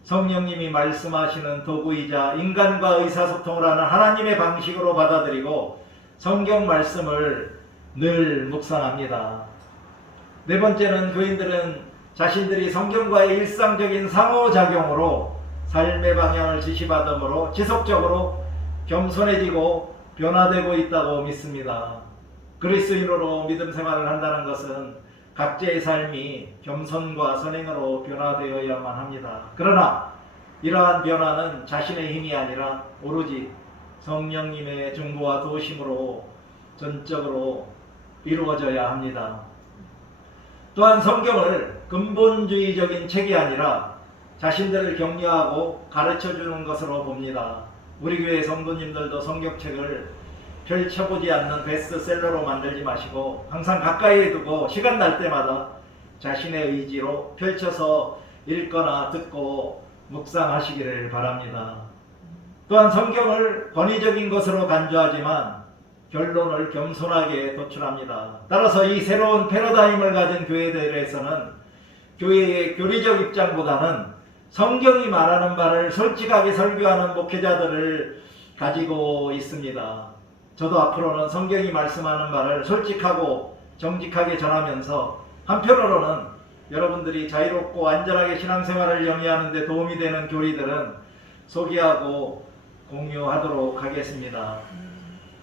성령님이 말씀하시는 도구이자 인간과 의사소통을 하는 하나님의 방식으로 받아들이고 성경 말씀을 늘 묵상합니다. 네 번째는 교인들은 자신들이 성경과의 일상적인 상호작용으로 삶의 방향을 지시받음으로 지속적으로 겸손해지고 변화되고 있다고 믿습니다. 그리스도인으로 믿음 생활을 한다는 것은 각자의 삶이 겸손과 선행으로 변화되어야만 합니다. 그러나 이러한 변화는 자신의 힘이 아니라 오로지 성령님의 중보와 도우심으로 전적으로 이루어져야 합니다. 또한 성경을 근본주의적인 책이 아니라 자신들을 격려하고 가르쳐주는 것으로 봅니다. 우리 교회 성도님들도 성경책을 펼쳐보지 않는 베스트셀러로 만들지 마시고 항상 가까이에 두고 시간 날 때마다 자신의 의지로 펼쳐서 읽거나 듣고 묵상하시기를 바랍니다. 또한 성경을 권위적인 것으로 간주하지만 결론을 겸손하게 도출합니다. 따라서 이 새로운 패러다임을 가진 교회들에서는 교회의 교리적 입장보다는 성경이 말하는 바를 솔직하게 설교하는 목회자들을 가지고 있습니다. 저도 앞으로는 성경이 말씀하는 바를 솔직하고 정직하게 전하면서 한편으로는 여러분들이 자유롭고 안전하게 신앙생활을 영위하는 데 도움이 되는 교리들은 소개하고 공유하도록 하겠습니다.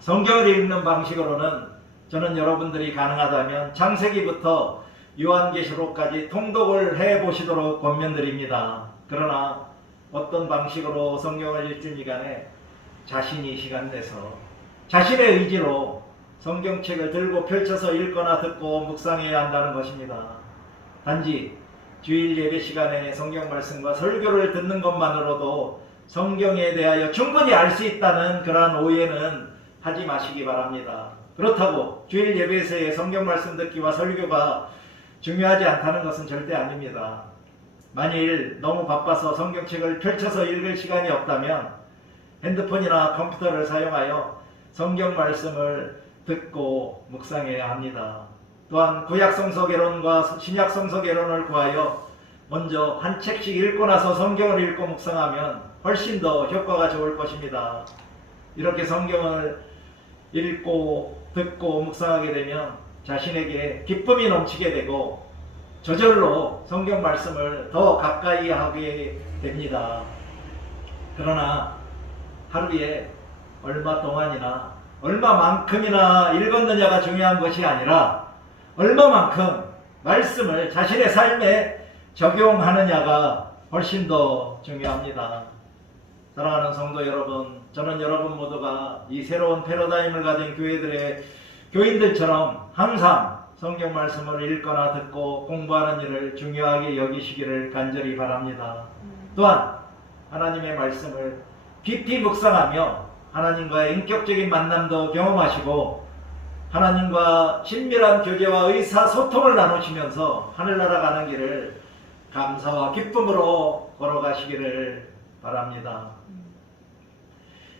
성경을 읽는 방식으로는 저는 여러분들이 가능하다면 창세기부터 요한계시록까지 통독을 해보시도록 권면드립니다. 그러나 어떤 방식으로 성경을 읽든지 간에 자신이 시간 내서 자신의 의지로 성경책을 들고 펼쳐서 읽거나 듣고 묵상해야 한다는 것입니다. 단지 주일 예배 시간에 성경 말씀과 설교를 듣는 것만으로도 성경에 대하여 충분히 알 수 있다는 그러한 오해는 하지 마시기 바랍니다. 그렇다고 주일 예배에서의 성경 말씀 듣기와 설교가 중요하지 않다는 것은 절대 아닙니다. 만일 너무 바빠서 성경책을 펼쳐서 읽을 시간이 없다면 핸드폰이나 컴퓨터를 사용하여 성경 말씀을 듣고 묵상해야 합니다. 또한 구약성서개론과 신약성서개론을 구하여 먼저 한 책씩 읽고 나서 성경을 읽고 묵상하면 훨씬 더 효과가 좋을 것입니다. 이렇게 성경을 읽고 듣고 묵상하게 되면 자신에게 기쁨이 넘치게 되고 저절로 성경 말씀을 더 가까이 하게 됩니다. 그러나 하루에 얼마 동안이나 얼마만큼이나 읽었느냐가 중요한 것이 아니라 얼마만큼 말씀을 자신의 삶에 적용하느냐가 훨씬 더 중요합니다. 사랑하는 성도 여러분, 저는 여러분 모두가 이 새로운 패러다임을 가진 교회들의 교인들처럼 항상 성경 말씀을 읽거나 듣고 공부하는 일을 중요하게 여기시기를 간절히 바랍니다. 또한 하나님의 말씀을 깊이 묵상하며 하나님과의 인격적인 만남도 경험하시고 하나님과 친밀한 교제와 의사소통을 나누시면서 하늘나라 가는 길을 감사와 기쁨으로 걸어가시기를 바랍니다.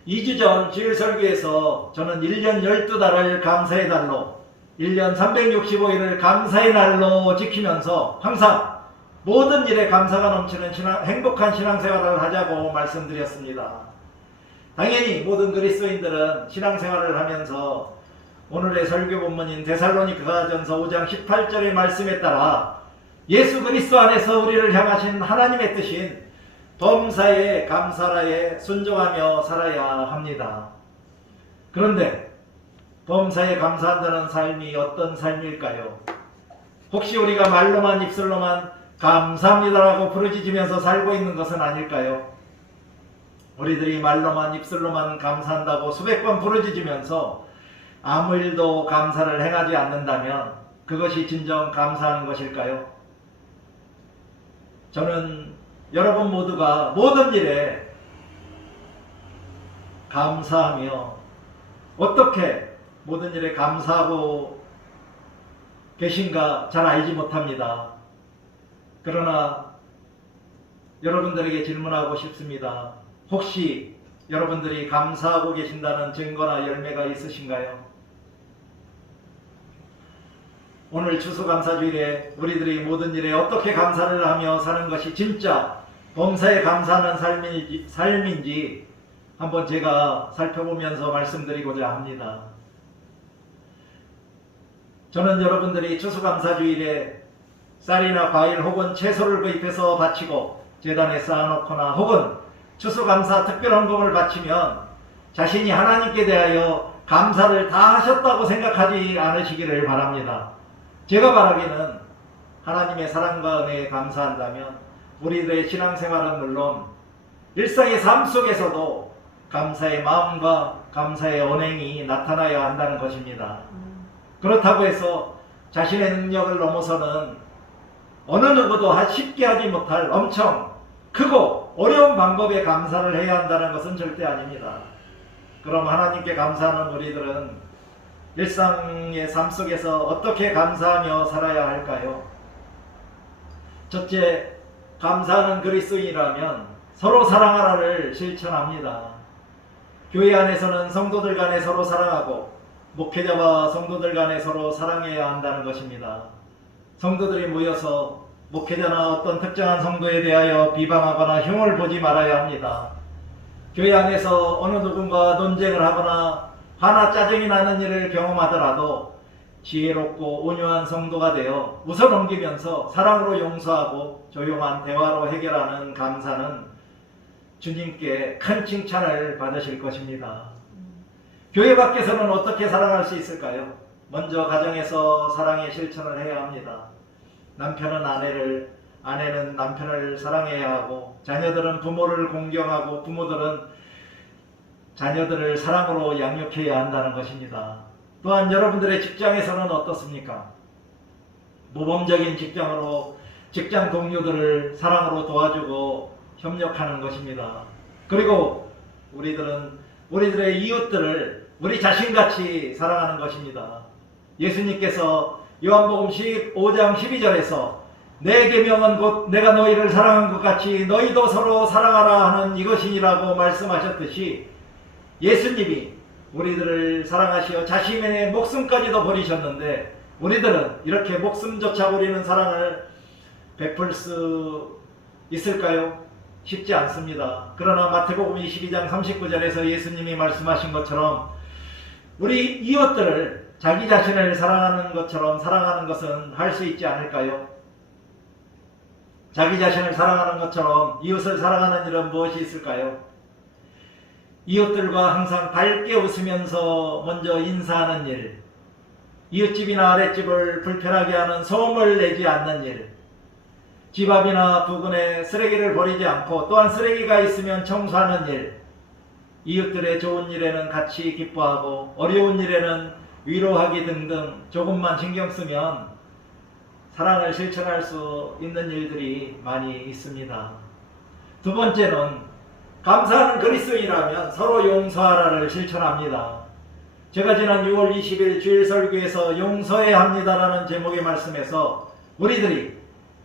2주 전 주일설교에서 저는 1년 12달을 감사의 달로 1년 365일을 감사의 날로 지키면서 항상 모든 일에 감사가 넘치는 행복한 신앙생활을 하자고 말씀드렸습니다. 당연히 모든 그리스도인들은 신앙생활을 하면서 오늘의 설교 본문인 데살로니가전서 5장 18절의 말씀에 따라 예수 그리스도 안에서 우리를 향하신 하나님의 뜻인 범사에 감사라에 순종하며 살아야 합니다. 그런데 범사에 감사한다는 삶이 어떤 삶일까요? 혹시 우리가 말로만 입술로만 감사합니다라고 부르짖으면서 살고 있는 것은 아닐까요? 우리들이 말로만 입술로만 감사한다고 수백 번 부르짖으면서 아무 일도 감사를 행하지 않는다면 그것이 진정 감사하는 것일까요? 저는 여러분 모두가 모든 일에 감사하며 어떻게 모든 일에 감사하고 계신가 잘 알지 못합니다. 그러나 여러분들에게 질문하고 싶습니다. 혹시 여러분들이 감사하고 계신다는 증거나 열매가 있으신가요? 오늘 추수감사주일에 우리들이 모든 일에 어떻게 감사를 하며 사는 것이 진짜 범사에 감사하는 삶인지 한번 제가 살펴보면서 말씀드리고자 합니다. 저는 여러분들이 추수감사주일에 쌀이나 과일 혹은 채소를 구입해서 바치고 제단에 쌓아놓거나 혹은 추수감사 특별헌금을 바치면 자신이 하나님께 대하여 감사를 다 하셨다고 생각하지 않으시기를 바랍니다. 제가 바라기는 하나님의 사랑과 은혜에 감사한다면 우리들의 신앙생활은 물론 일상의 삶 속에서도 감사의 마음과 감사의 언행이 나타나야 한다는 것입니다. 그렇다고 해서 자신의 능력을 넘어서는 어느 누구도 쉽게 하지 못할 엄청 크고 어려운 방법에 감사를 해야 한다는 것은 절대 아닙니다. 그럼 하나님께 감사하는 우리들은 일상의 삶 속에서 어떻게 감사하며 살아야 할까요? 첫째, 감사하는 그리스도인이라면 서로 사랑하라를 실천합니다. 교회 안에서는 성도들 간에 서로 사랑하고 목회자와 성도들 간에 서로 사랑해야 한다는 것입니다. 성도들이 모여서 목회자나 어떤 특정한 성도에 대하여 비방하거나 흉을 보지 말아야 합니다. 교회 안에서 어느 누군가 논쟁을 하거나 화나 짜증이 나는 일을 경험하더라도 지혜롭고 온유한 성도가 되어 웃어넘기면서 사랑으로 용서하고 조용한 대화로 해결하는 감사는 주님께 큰 칭찬을 받으실 것입니다. 교회 밖에서는 어떻게 사랑할 수 있을까요? 먼저 가정에서 사랑의 실천을 해야 합니다. 남편은 아내는 남편을 사랑해야 하고, 자녀들은 부모를 공경하고, 부모들은 자녀들을 사랑으로 양육해야 한다는 것입니다. 또한 여러분들의 직장에서는 어떻습니까? 모범적인 직장으로 직장 동료들을 사랑으로 도와주고 협력하는 것입니다. 그리고 우리들의 이웃들을 우리 자신같이 사랑하는 것입니다. 예수님께서 요한복음 15장 12절에서 내 계명은 곧 내가 너희를 사랑한 것 같이 너희도 서로 사랑하라 하는 이것이니라고 말씀하셨듯이 예수님이 우리들을 사랑하시어 자신의 목숨까지도 버리셨는데 우리들은 이렇게 목숨조차 버리는 사랑을 베풀 수 있을까요? 쉽지 않습니다. 그러나 마태복음 22장 39절에서 예수님이 말씀하신 것처럼 우리 이웃들을 자기 자신을 사랑하는 것처럼 사랑하는 것은 할 수 있지 않을까요? 자기 자신을 사랑하는 것처럼 이웃을 사랑하는 일은 무엇이 있을까요? 이웃들과 항상 밝게 웃으면서 먼저 인사하는 일, 이웃집이나 아랫집을 불편하게 하는 소음을 내지 않는 일, 집 앞이나 부근에 쓰레기를 버리지 않고 또한 쓰레기가 있으면 청소하는 일, 이웃들의 좋은 일에는 같이 기뻐하고 어려운 일에는 위로하기 등등 조금만 신경 쓰면 사랑을 실천할 수 있는 일들이 많이 있습니다. 두 번째는 감사하는 그리스도인이라면 서로 용서하라를 실천합니다. 제가 지난 6월 20일 주일 설교에서 용서해야 합니다라는 제목의 말씀에서 우리들이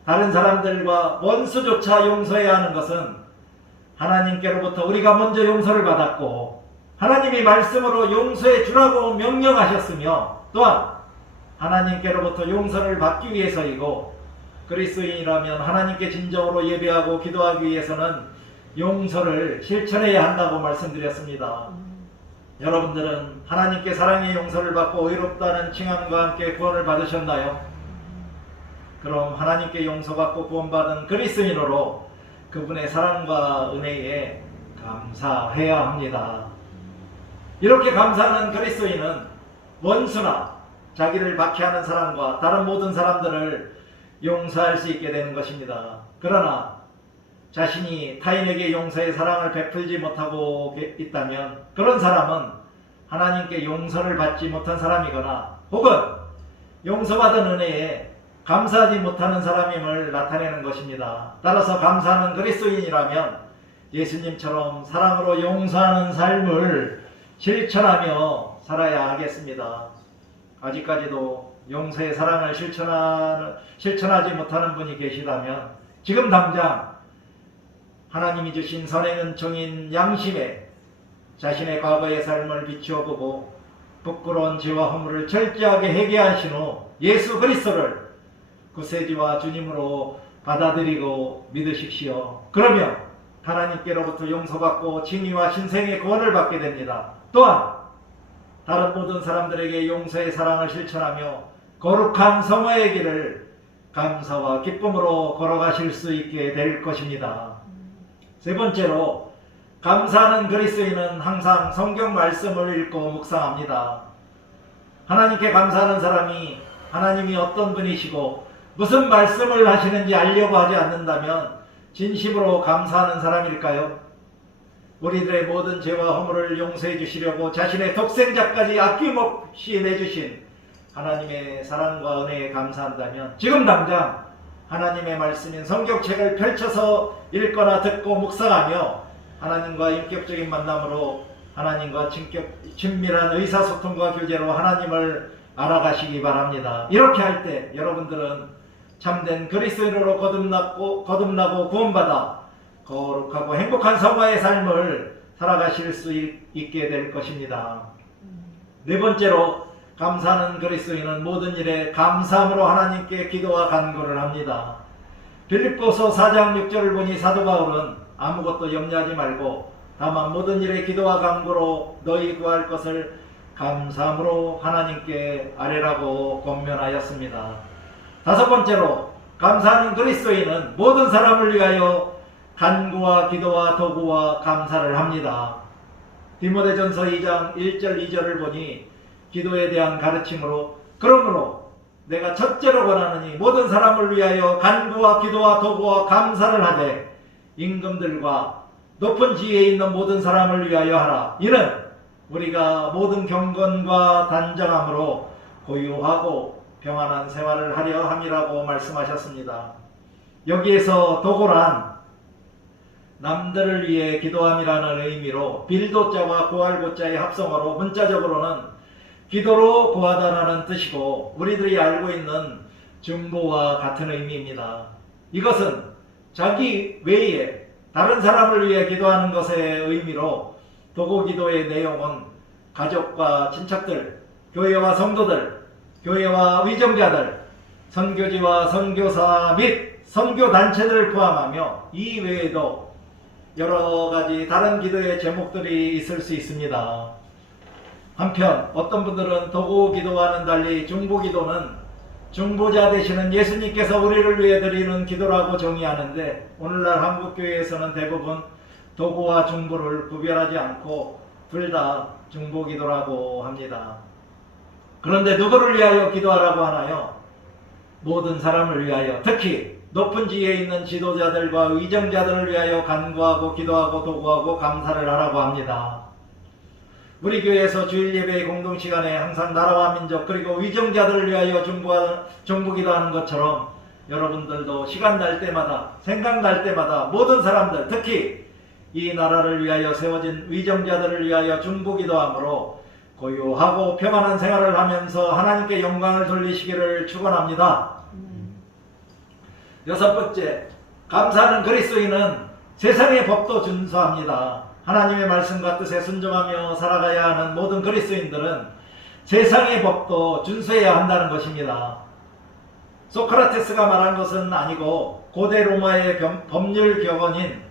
다른 사람들과 원수조차 용서해야 하는 것은 하나님께로부터 우리가 먼저 용서를 받았고 하나님이 말씀으로 용서해 주라고 명령하셨으며 또한 하나님께로부터 용서를 받기 위해서이고 그리스도인이라면 하나님께 진정으로 예배하고 기도하기 위해서는 용서를 실천해야 한다고 말씀드렸습니다. 여러분들은 하나님께 사랑의 용서를 받고 의롭다는 칭함과 함께 구원을 받으셨나요? 그럼 하나님께 용서받고 구원받은 그리스도인으로 그분의 사랑과 은혜에 감사해야 합니다. 이렇게 감사하는 그리스도인은 원수나 자기를 박해하는 사람과 다른 모든 사람들을 용서할 수 있게 되는 것입니다. 그러나 자신이 타인에게 용서의 사랑을 베풀지 못하고 있다면 그런 사람은 하나님께 용서를 받지 못한 사람이거나 혹은 용서받은 은혜에 감사하지 못하는 사람임을 나타내는 것입니다. 따라서 감사하는 그리스도인이라면 예수님처럼 사랑으로 용서하는 삶을 실천하며 살아야 하겠습니다. 아직까지도 용서의 사랑을 실천하지 못하는 분이 계시다면 지금 당장 하나님이 주신 선행 은총인 양심에 자신의 과거의 삶을 비추어 보고 부끄러운 죄와 허물을 철저하게 회개하신 후 예수 그리스도를 구세주와 주님으로 받아들이고 믿으십시오. 그러면 하나님께로부터 용서받고 칭의와 신생의 구원을 받게 됩니다. 또한 다른 모든 사람들에게 용서의 사랑을 실천하며 거룩한 성화의 길을 감사와 기쁨으로 걸어가실 수 있게 될 것입니다. 세 번째로 감사하는 그리스도인은 항상 성경 말씀을 읽고 묵상합니다. 하나님께 감사하는 사람이 하나님이 어떤 분이시고 무슨 말씀을 하시는지 알려고 하지 않는다면 진심으로 감사하는 사람일까요? 우리들의 모든 죄와 허물을 용서해 주시려고 자신의 독생자까지 아낌없이 내주신 하나님의 사랑과 은혜에 감사한다면 지금 당장 하나님의 말씀인 성경책을 펼쳐서 읽거나 듣고 묵상하며 하나님과 인격적인 만남으로 하나님과 친밀한 의사소통과 교제로 하나님을 알아가시기 바랍니다. 이렇게 할 때 여러분들은 참된 그리스도인으로 거듭나고 구원받아 거룩하고 행복한 성화의 삶을 살아가실 수 있게 될 것입니다. 네 번째로, 감사하는 그리스도인은 모든 일에 감사함으로 하나님께 기도와 간구를 합니다. 빌립보서 4장 6절을 보니 사도 바울은 아무것도 염려하지 말고 다만 모든 일에 기도와 간구로 너희 구할 것을 감사함으로 하나님께 아뢰라고 권면하였습니다. 다섯 번째로, 감사하는 그리스도인은 모든 사람을 위하여 간구와 기도와 도구와 감사를 합니다. 디모데전서 2장 1절 2절을 보니 기도에 대한 가르침으로, 그러므로 내가 첫째로 권하느니 모든 사람을 위하여 간구와 기도와 도구와 감사를 하되 임금들과 높은 지위에 있는 모든 사람을 위하여 하라. 이는 우리가 모든 경건과 단정함으로 고요하고 평안한 생활을 하려 함이라고 말씀하셨습니다. 여기에서 도고란 남들을 위해 기도함이라는 의미로 빌도자와 고할고자의 합성어로 문자적으로는 기도로 구하다라는 뜻이고, 우리들이 알고 있는 중보와 같은 의미입니다. 이것은 자기 외에 다른 사람을 위해 기도하는 것의 의미로, 도구 기도의 내용은 가족과 친척들, 교회와 성도들, 교회와 위정자들, 선교지와 선교사 및 선교단체들을 포함하며 이 외에도 여러 가지 다른 기도의 제목들이 있을 수 있습니다. 한편 어떤 분들은 도구 기도와는 달리 중보 기도는 중보자 되시는 예수님께서 우리를 위해 드리는 기도라고 정의하는데, 오늘날 한국교회에서는 대부분 도구와 중보를 구별하지 않고 둘 다 중보 기도라고 합니다. 그런데 누구를 위하여 기도하라고 하나요? 모든 사람을 위하여, 특히 높은 지위에 있는 지도자들과 의정자들을 위하여 간구하고 기도하고 도구하고 감사를 하라고 합니다. 우리 교회에서 주일 예배의 공동시간에 항상 나라와 민족 그리고 위정자들을 위하여 중보기도하는 것처럼 여러분들도 시간 날 때마다, 생각날 때마다 모든 사람들, 특히 이 나라를 위하여 세워진 위정자들을 위하여 중보기도함으로 고요하고 평안한 생활을 하면서 하나님께 영광을 돌리시기를 축원합니다. 여섯 번째, 감사하는 그리스도인은 세상의 법도 준수합니다. 하나님의 말씀과 뜻에 순종하며 살아가야 하는 모든 그리스도인들은 세상의 법도 준수해야 한다는 것입니다. 소크라테스가 말한 것은 아니고 고대 로마의 법률 격언인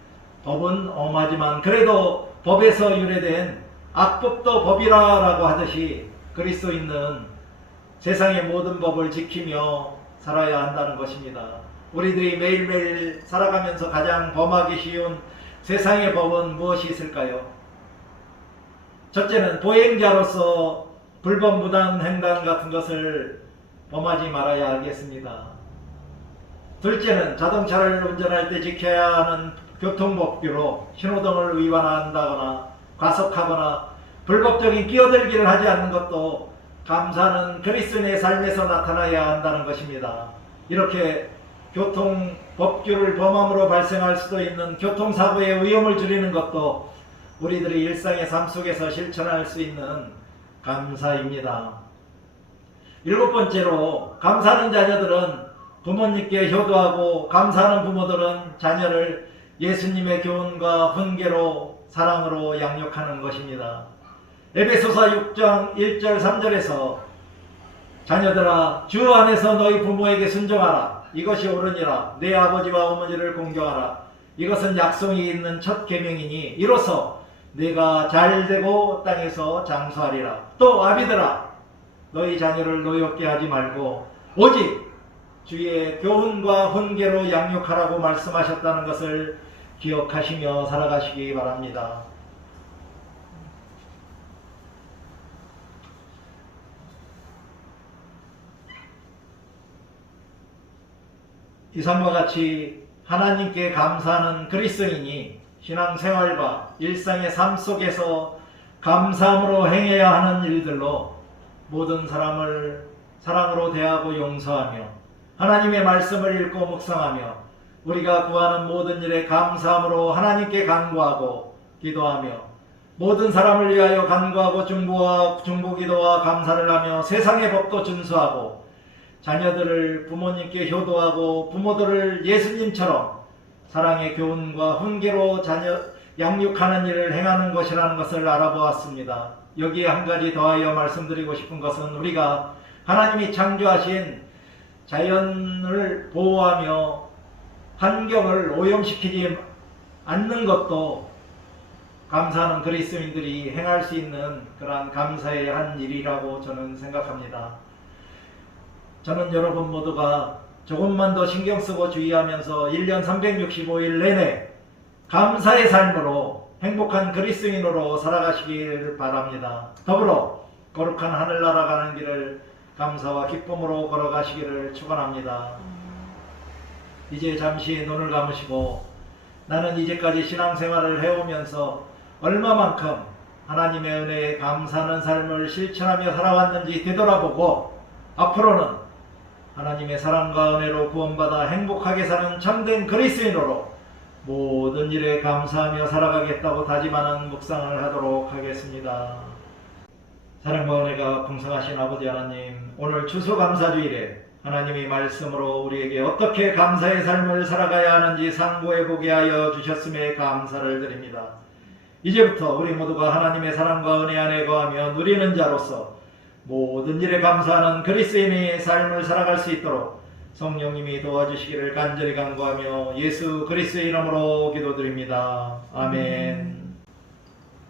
법은 엄하지만 그래도 법에서 유래된 악법도 법이라고 하듯이 그리스도인은 세상의 모든 법을 지키며 살아야 한다는 것입니다. 우리들이 매일매일 살아가면서 가장 범하기 쉬운 세상의 법은 무엇이 있을까요? 첫째는 보행자로서 불법 무단 횡단 같은 것을 범하지 말아야 하겠습니다. 둘째는 자동차를 운전할 때 지켜야 하는 교통법규로 신호등을 위반한다거나 과속하거나 불법적인 끼어들기를 하지 않는 것도 감사하는 그리스도인의 삶에서 나타나야 한다는 것입니다. 이렇게 교통법규를 범함으로 발생할 수도 있는 교통사고의 위험을 줄이는 것도 우리들이 일상의 삶 속에서 실천할 수 있는 감사입니다. 일곱 번째로, 감사하는 자녀들은 부모님께 효도하고 감사하는 부모들은 자녀를 예수님의 교훈과 훈계로 사랑으로 양육하는 것입니다. 에베소서 6장 1절 3절에서 자녀들아 주 안에서 너희 부모에게 순종하라. 이것이 옳으니라. 내 아버지와 어머니를 공경하라. 이것은 약속이 있는 첫 계명이니 이로써 내가 잘되고 땅에서 장수하리라. 또 아비들아 너희 자녀를 노엽게 하지 말고 오직 주의 교훈과 훈계로 양육하라고 말씀하셨다는 것을 기억하시며 살아가시기 바랍니다. 이상과 같이 하나님께 감사하는 그리스도인이 신앙생활과 일상의 삶 속에서 감사함으로 행해야 하는 일들로 모든 사람을 사랑으로 대하고 용서하며 하나님의 말씀을 읽고 묵상하며 우리가 구하는 모든 일에 감사함으로 하나님께 간구하고 기도하며 모든 사람을 위하여 간구하고 중보기도와 감사를 하며 세상의 법도 준수하고 자녀들을 부모님께 효도하고 부모들을 예수님처럼 사랑의 교훈과 훈계로 자녀 양육하는 일을 행하는 것이라는 것을 알아보았습니다. 여기에 한 가지 더하여 말씀드리고 싶은 것은 우리가 하나님이 창조하신 자연을 보호하며 환경을 오염시키지 않는 것도 감사하는 그리스도인들이 행할 수 있는 그러한 감사의 한 일이라고 저는 생각합니다. 저는 여러분 모두가 조금만 더 신경 쓰고 주의하면서 1년 365일 내내 감사의 삶으로 행복한 그리스도인으로 살아가시길 바랍니다. 더불어 거룩한 하늘나라 가는 길을 감사와 기쁨으로 걸어가시기를 축원합니다. 이제 잠시 눈을 감으시고 나는 이제까지 신앙생활을 해오면서 얼마만큼 하나님의 은혜에 감사하는 삶을 실천하며 살아왔는지 되돌아보고 앞으로는 하나님의 사랑과 은혜로 구원받아 행복하게 사는 참된 그리스도인으로 모든 일에 감사하며 살아가겠다고 다짐하는 묵상을 하도록 하겠습니다. 사랑과 은혜가 풍성하신 아버지 하나님, 오늘 추수감사주일에 하나님이 말씀으로 우리에게 어떻게 감사의 삶을 살아가야 하는지 상고해보게 하여 주셨음에 감사를 드립니다. 이제부터 우리 모두가 하나님의 사랑과 은혜 안에 거하며 누리는 자로서 모든 일에 감사하는 그리스도인의 삶을 살아갈 수 있도록 성령님이 도와주시기를 간절히 간구하며 예수 그리스도의 이름으로 기도드립니다. 아멘.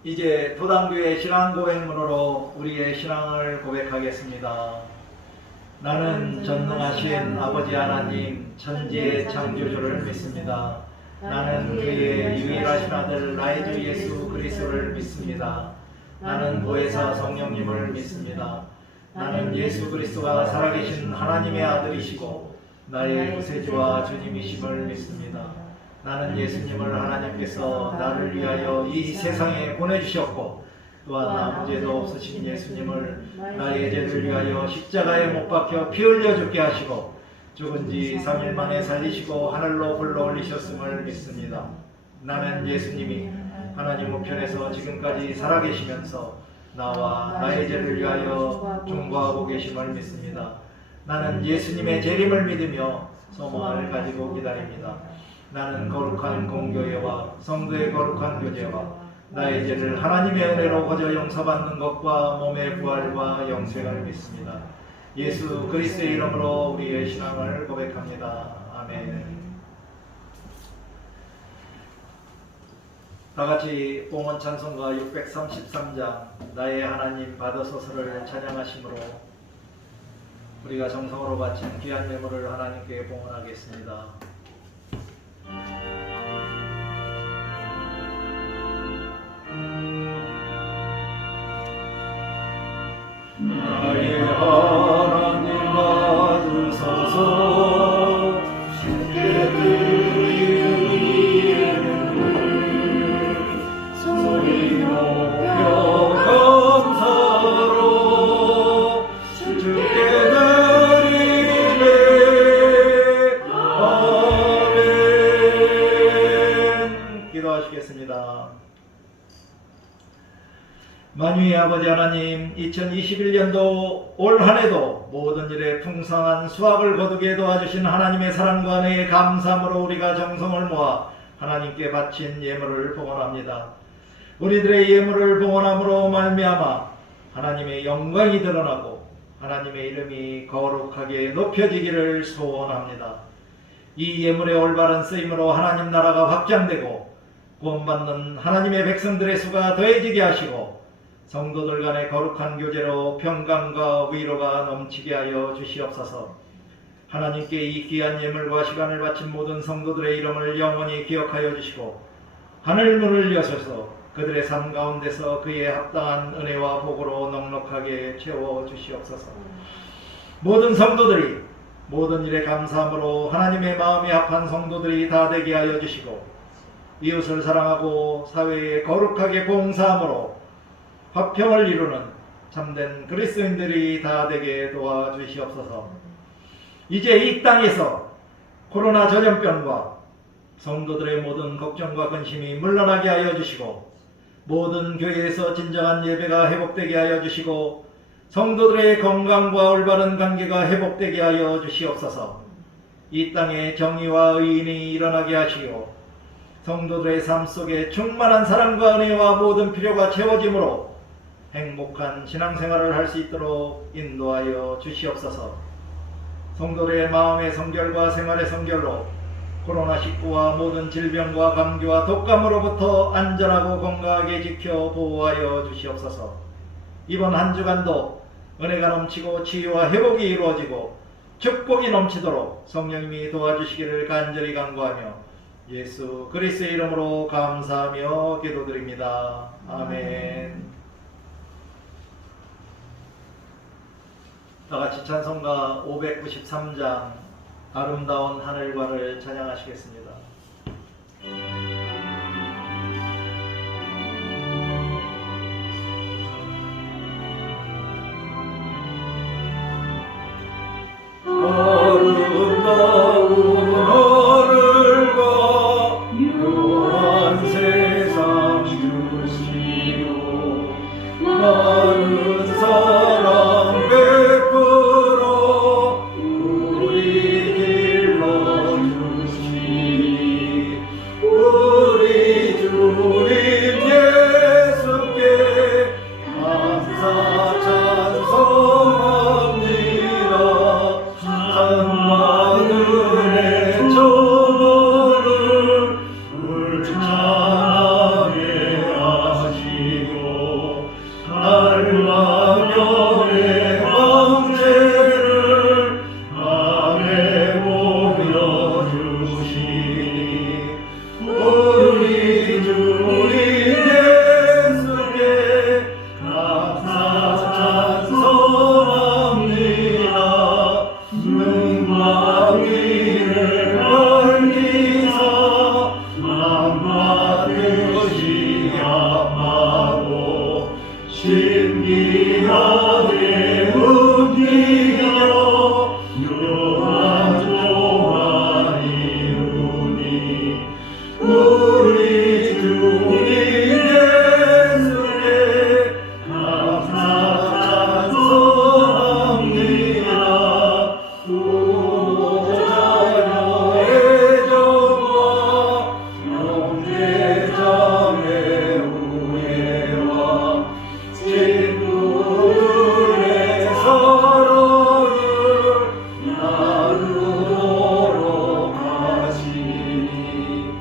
이제 도당교의 신앙 고백문으로 우리의 신앙을 고백하겠습니다. 나는 전능하신 아버지 하나님 천지의 창조주를 믿습니다. 나는 그의 유일하신 아들 나의 주 예수 그리스도를 믿습니다. 나는 보혜사 성령님을 믿습니다. 나는 예수 그리스도가 살아계신 하나님의 아들이시고 나의 구세주와 주님이심을 믿습니다. 나는 예수님을 하나님께서 나를 위하여 이 세상에 보내주셨고 또한 아무 죄도 없으신 예수님을 나의 죄를 위하여 십자가에 못 박혀 피 흘려 죽게 하시고 죽은 지 3일 만에 살리시고 하늘로 불러 올리셨음을 믿습니다. 나는 예수님이 하나님 우편에서 지금까지 살아계시면서 나와 나의 죄를 위하여 중보하고 계심을 믿습니다. 나는 예수님의 재림을 믿으며 소망을 가지고 기다립니다. 나는 거룩한 공교회와 성도의 거룩한 교제와 나의 죄를 하나님의 은혜로 거저 용서받는 것과 몸의 부활과 영생을 믿습니다. 예수 그리스도의 이름으로 우리의 신앙을 고백합니다. 아멘. 다같이 봉헌 찬송가 633장 나의 하나님 받으소서를 찬양하심으로 우리가 정성으로 바친 귀한 예물을 하나님께 봉헌하겠습니다. 나의 하나님 받으소서 주께 드리는 소리 높여 감사로 주께 드리네. 아멘. 기도하시겠습니다. 만유의 아버지 하나님, 2021년도 올 한해도 모든 일에 풍성한 수확을 거두게 도와주신 하나님의 사랑과 은혜에 감사함으로 우리가 정성을 모아 하나님께 바친 예물을 봉헌합니다. 우리들의 예물을 봉헌함으로 말미암아 하나님의 영광이 드러나고 하나님의 이름이 거룩하게 높여지기를 소원합니다. 이 예물의 올바른 쓰임으로 하나님 나라가 확장되고 구원받는 하나님의 백성들의 수가 더해지게 하시고 성도들 간의 거룩한 교제로 평강과 위로가 넘치게 하여 주시옵소서. 하나님께 이 귀한 예물과 시간을 바친 모든 성도들의 이름을 영원히 기억하여 주시고 하늘문을 여셔서 그들의 삶 가운데서 그의 합당한 은혜와 복으로 넉넉하게 채워 주시옵소서. 모든 성도들이 모든 일에 감사함으로 하나님의 마음이 합한 성도들이 다 되게 하여 주시고 이웃을 사랑하고 사회에 거룩하게 봉사함으로 화평을 이루는 참된 그리스도인들이 다 되게 도와주시옵소서. 이제 이 땅에서 코로나 전염병과 성도들의 모든 걱정과 근심이 물러나게 하여 주시고 모든 교회에서 진정한 예배가 회복되게 하여 주시고 성도들의 건강과 올바른 관계가 회복되게 하여 주시옵소서. 이 땅에 정의와 의인이 일어나게 하시고 성도들의 삶 속에 충만한 사랑과 은혜와 모든 필요가 채워짐으로 행복한 신앙생활을 할 수 있도록 인도하여 주시옵소서. 성도들의 마음의 성결과 생활의 성결로 코로나19와 모든 질병과 감기와 독감으로부터 안전하고 건강하게 지켜 보호하여 주시옵소서. 이번 한 주간도 은혜가 넘치고 치유와 회복이 이루어지고 축복이 넘치도록 성령님이 도와주시기를 간절히 간구하며 예수 그리스도의 이름으로 감사하며 기도드립니다. 아멘. 다같이 찬송가 593장 아름다운 하늘과를 찬양하시겠습니다. 아름다운 하늘과 묘한 세상 주시오 많은 사랑 베풀어 우리 길러주시니 우리 주님 예수께 감사 찬송합니다. 산마늘의 초보를 울창하게 하시고 달라면의 방제를 밤에 보여주시니 우리 주님 예수께 감사 찬송합니다. 눈망이를 밝히사 맘받으시 아파도 신기하게 움직여 요한조한 이루니 우리 주님 예수께 감사 찬송합니다. 부자녀의 정과 형제자매 우애와 친구들의 사랑을 나누도록 하시니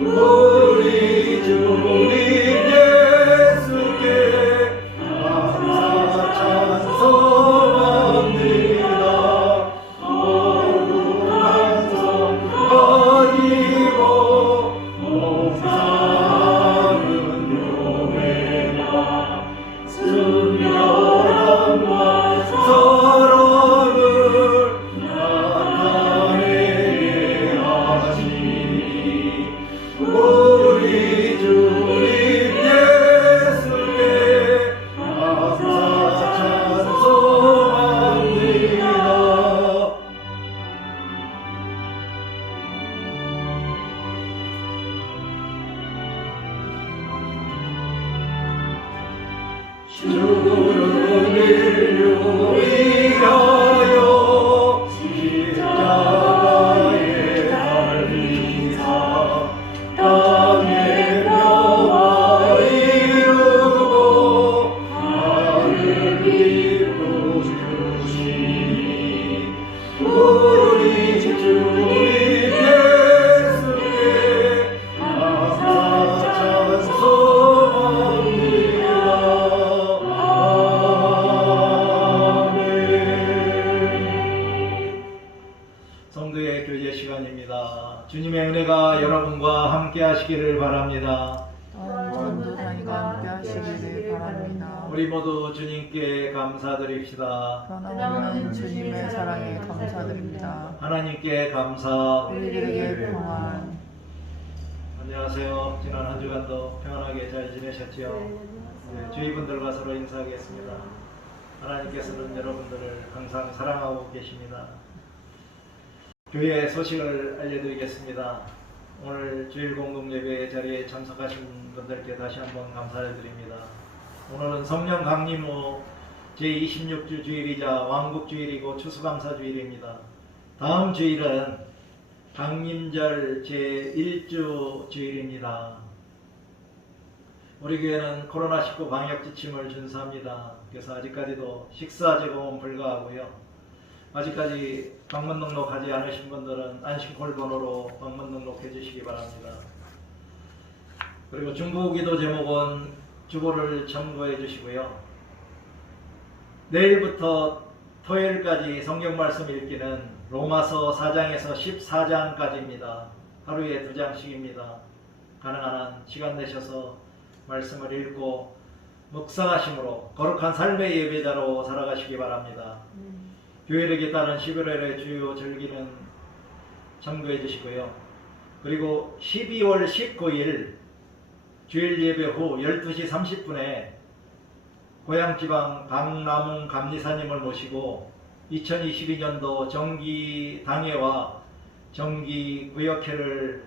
우리 주님 예수께 감사 찬송합니다. 거룩한 성 가지고 봉사하는 교회가 순결함과 사랑을 나타내게 하시니 우리 주님 예수께 감사 찬송합니다. 주를 위하여 십자가에 달리사 땅의 평화 이루고 하늘 기쁨 주시니 우리 주님 예수께 감사 찬송합니다. 성도의 교제 시간입니다. 주님의 은혜가 여러분과 함께 하시기를 바랍니다. 전도사님과 함께 하시기를 바랍니다. 우리 모두 주님께 감사드립시다. 변함없는 주님의 사랑에 감사드립니다. 하나님께 감사. 우리들에게 평안. 안녕하세요. 지난 한 주간도 평안하게 잘 지내셨지요? 네, 주위분들과 서로 인사하겠습니다. 하나님께서는 여러분들을 항상 사랑하고 계십니다. 교회 소식을 알려드리겠습니다. 오늘 주일 공동 예배 자리에 참석하신 분들께 다시 한번 감사를 드립니다. 오늘은 성령 강림 후 제26주 주일이자 왕국주일이고 추수감사주일입니다. 다음 주일은 강림절 제1주 주일입니다. 우리 교회는 코로나19 방역 지침을 준수합니다. 그래서 아직까지도 식사 제공은 불가하고요. 아직까지 방문 등록하지 않으신 분들은 안심콜 번호로 방문 등록해 주시기 바랍니다. 그리고 중보 기도 제목은 주보를 참고해 주시고요. 내일부터 토요일까지 성경 말씀 읽기는 로마서 4장에서 14장까지입니다. 하루에 2장씩입니다. 가능한 한 시간 내셔서 말씀을 읽고 묵상하심으로 거룩한 삶의 예배자로 살아가시기 바랍니다. 교회력에 따른 11월의 주요 절기는 참고해 주시고요. 그리고 12월 19일 주일 예배 후 12시 30분에 고향지방 강남웅 감리사님을 모시고 2022년도 정기 당회와 정기 구역회를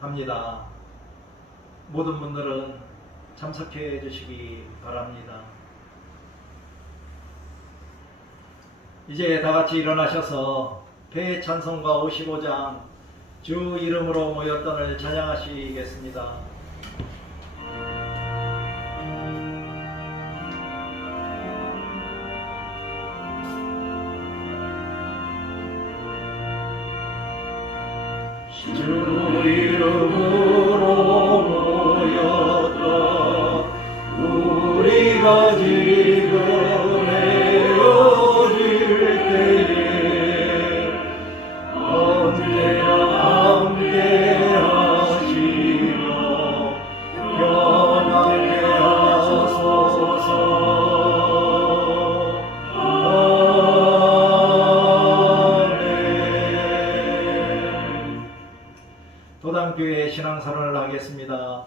합니다. 모든 분들은 참석해 주시기 바랍니다. 이제 다같이 일어나셔서 폐 찬송가 55장 주 이름으로 모였던을 찬양하시겠습니다. 주 이름으로 모였다 우리가 지금 헤어질 때에 언제나 함께 하시며 평안케 하소서. 도당교회 신앙선언을 하겠습니다.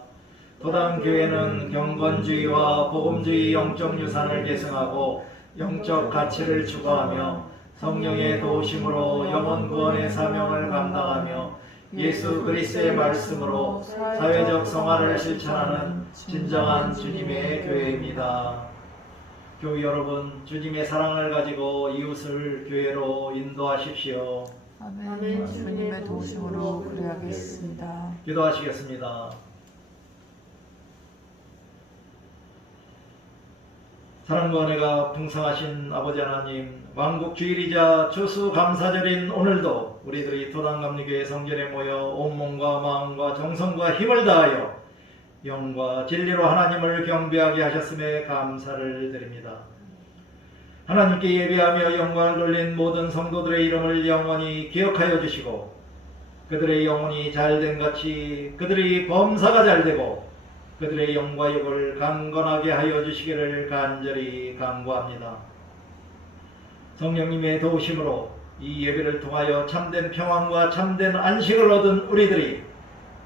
도당교회는 경건주의와 복음주의 영적 유산을 계승하고 영적 가치를 추구하며 성령의 도우심으로 영혼 구원의 사명을 감당하며 예수 그리스도의 말씀으로 사회적 성화를 실천하는 진정한 주님의 교회입니다. 교회 여러분, 주님의 사랑을 가지고 이웃을 교회로 인도하십시오. 아멘. 주님의 도우심으로 그리하겠습니다. 기도하시겠습니다. 사랑과 은혜가 풍성하신 아버지 하나님, 왕국주일이자 추수감사절인 오늘도 우리들이 도당감리교회 성전에 모여 온몸과 마음과 정성과 힘을 다하여 영과 진리로 하나님을 경배하게 하셨음에 감사를 드립니다. 하나님께 예배하며 영광을 돌린 모든 성도들의 이름을 영원히 기억하여 주시고 그들의 영혼이 잘된 같이 그들의 범사가 잘되고 그들의 영과 육을 강건하게 하여 주시기를 간절히 간구합니다. 성령님의 도우심으로 이 예배를 통하여 참된 평안과 참된 안식을 얻은 우리들이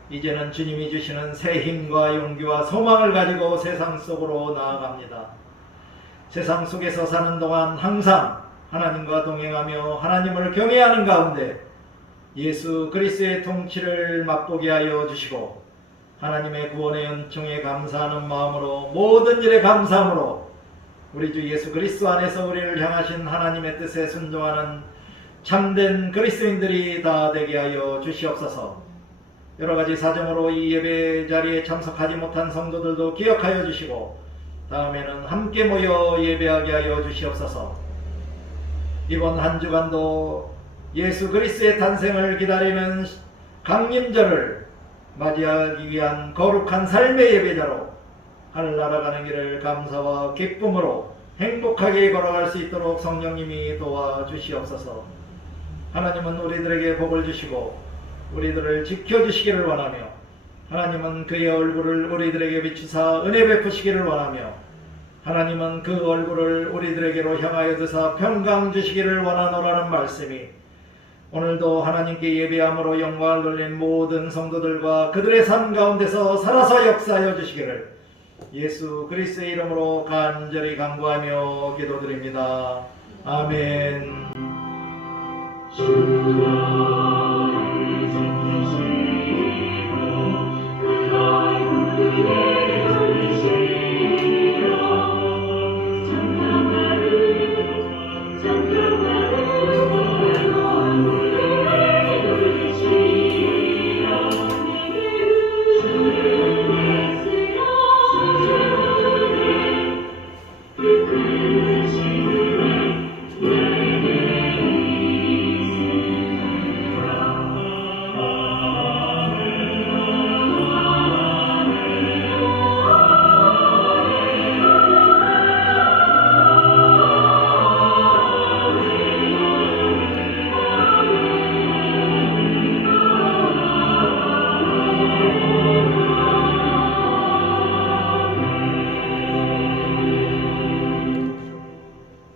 이제는 주님이 주시는 새 힘과 용기와 소망을 가지고 세상 속으로 나아갑니다. 세상 속에서 사는 동안 항상 하나님과 동행하며 하나님을 경외하는 가운데 예수 그리스도의 통치를 맛보게 하여 주시고 하나님의 구원의 은총에 감사하는 마음으로 모든 일에 감사함으로 우리 주 예수 그리스도 안에서 우리를 향하신 하나님의 뜻에 순종하는 참된 그리스도인들이 다 되게 하여 주시옵소서. 여러가지 사정으로 이 예배 자리에 참석하지 못한 성도들도 기억하여 주시고 다음에는 함께 모여 예배하게 하여 주시옵소서. 이번 한 주간도 예수 그리스도의 탄생을 기다리는 강림절을 맞이하기 위한 거룩한 삶의 예배자로 하늘나라 가는 길을 감사와 기쁨으로 행복하게 걸어갈 수 있도록 성령님이 도와주시옵소서. 하나님은 우리들에게 복을 주시고 우리들을 지켜주시기를 원하며 하나님은 그의 얼굴을 우리들에게 비추사 은혜 베푸시기를 원하며 하나님은 그 얼굴을 우리들에게로 향하여 드사 평강 주시기를 원하노라는 말씀이 오늘도 하나님께 예배함으로 영광을 돌린 모든 성도들과 그들의 삶 가운데서 살아서 역사하여 주시기를 예수 그리스도의 이름으로 간절히 간구하며 기도드립니다. 아멘. 주가 위해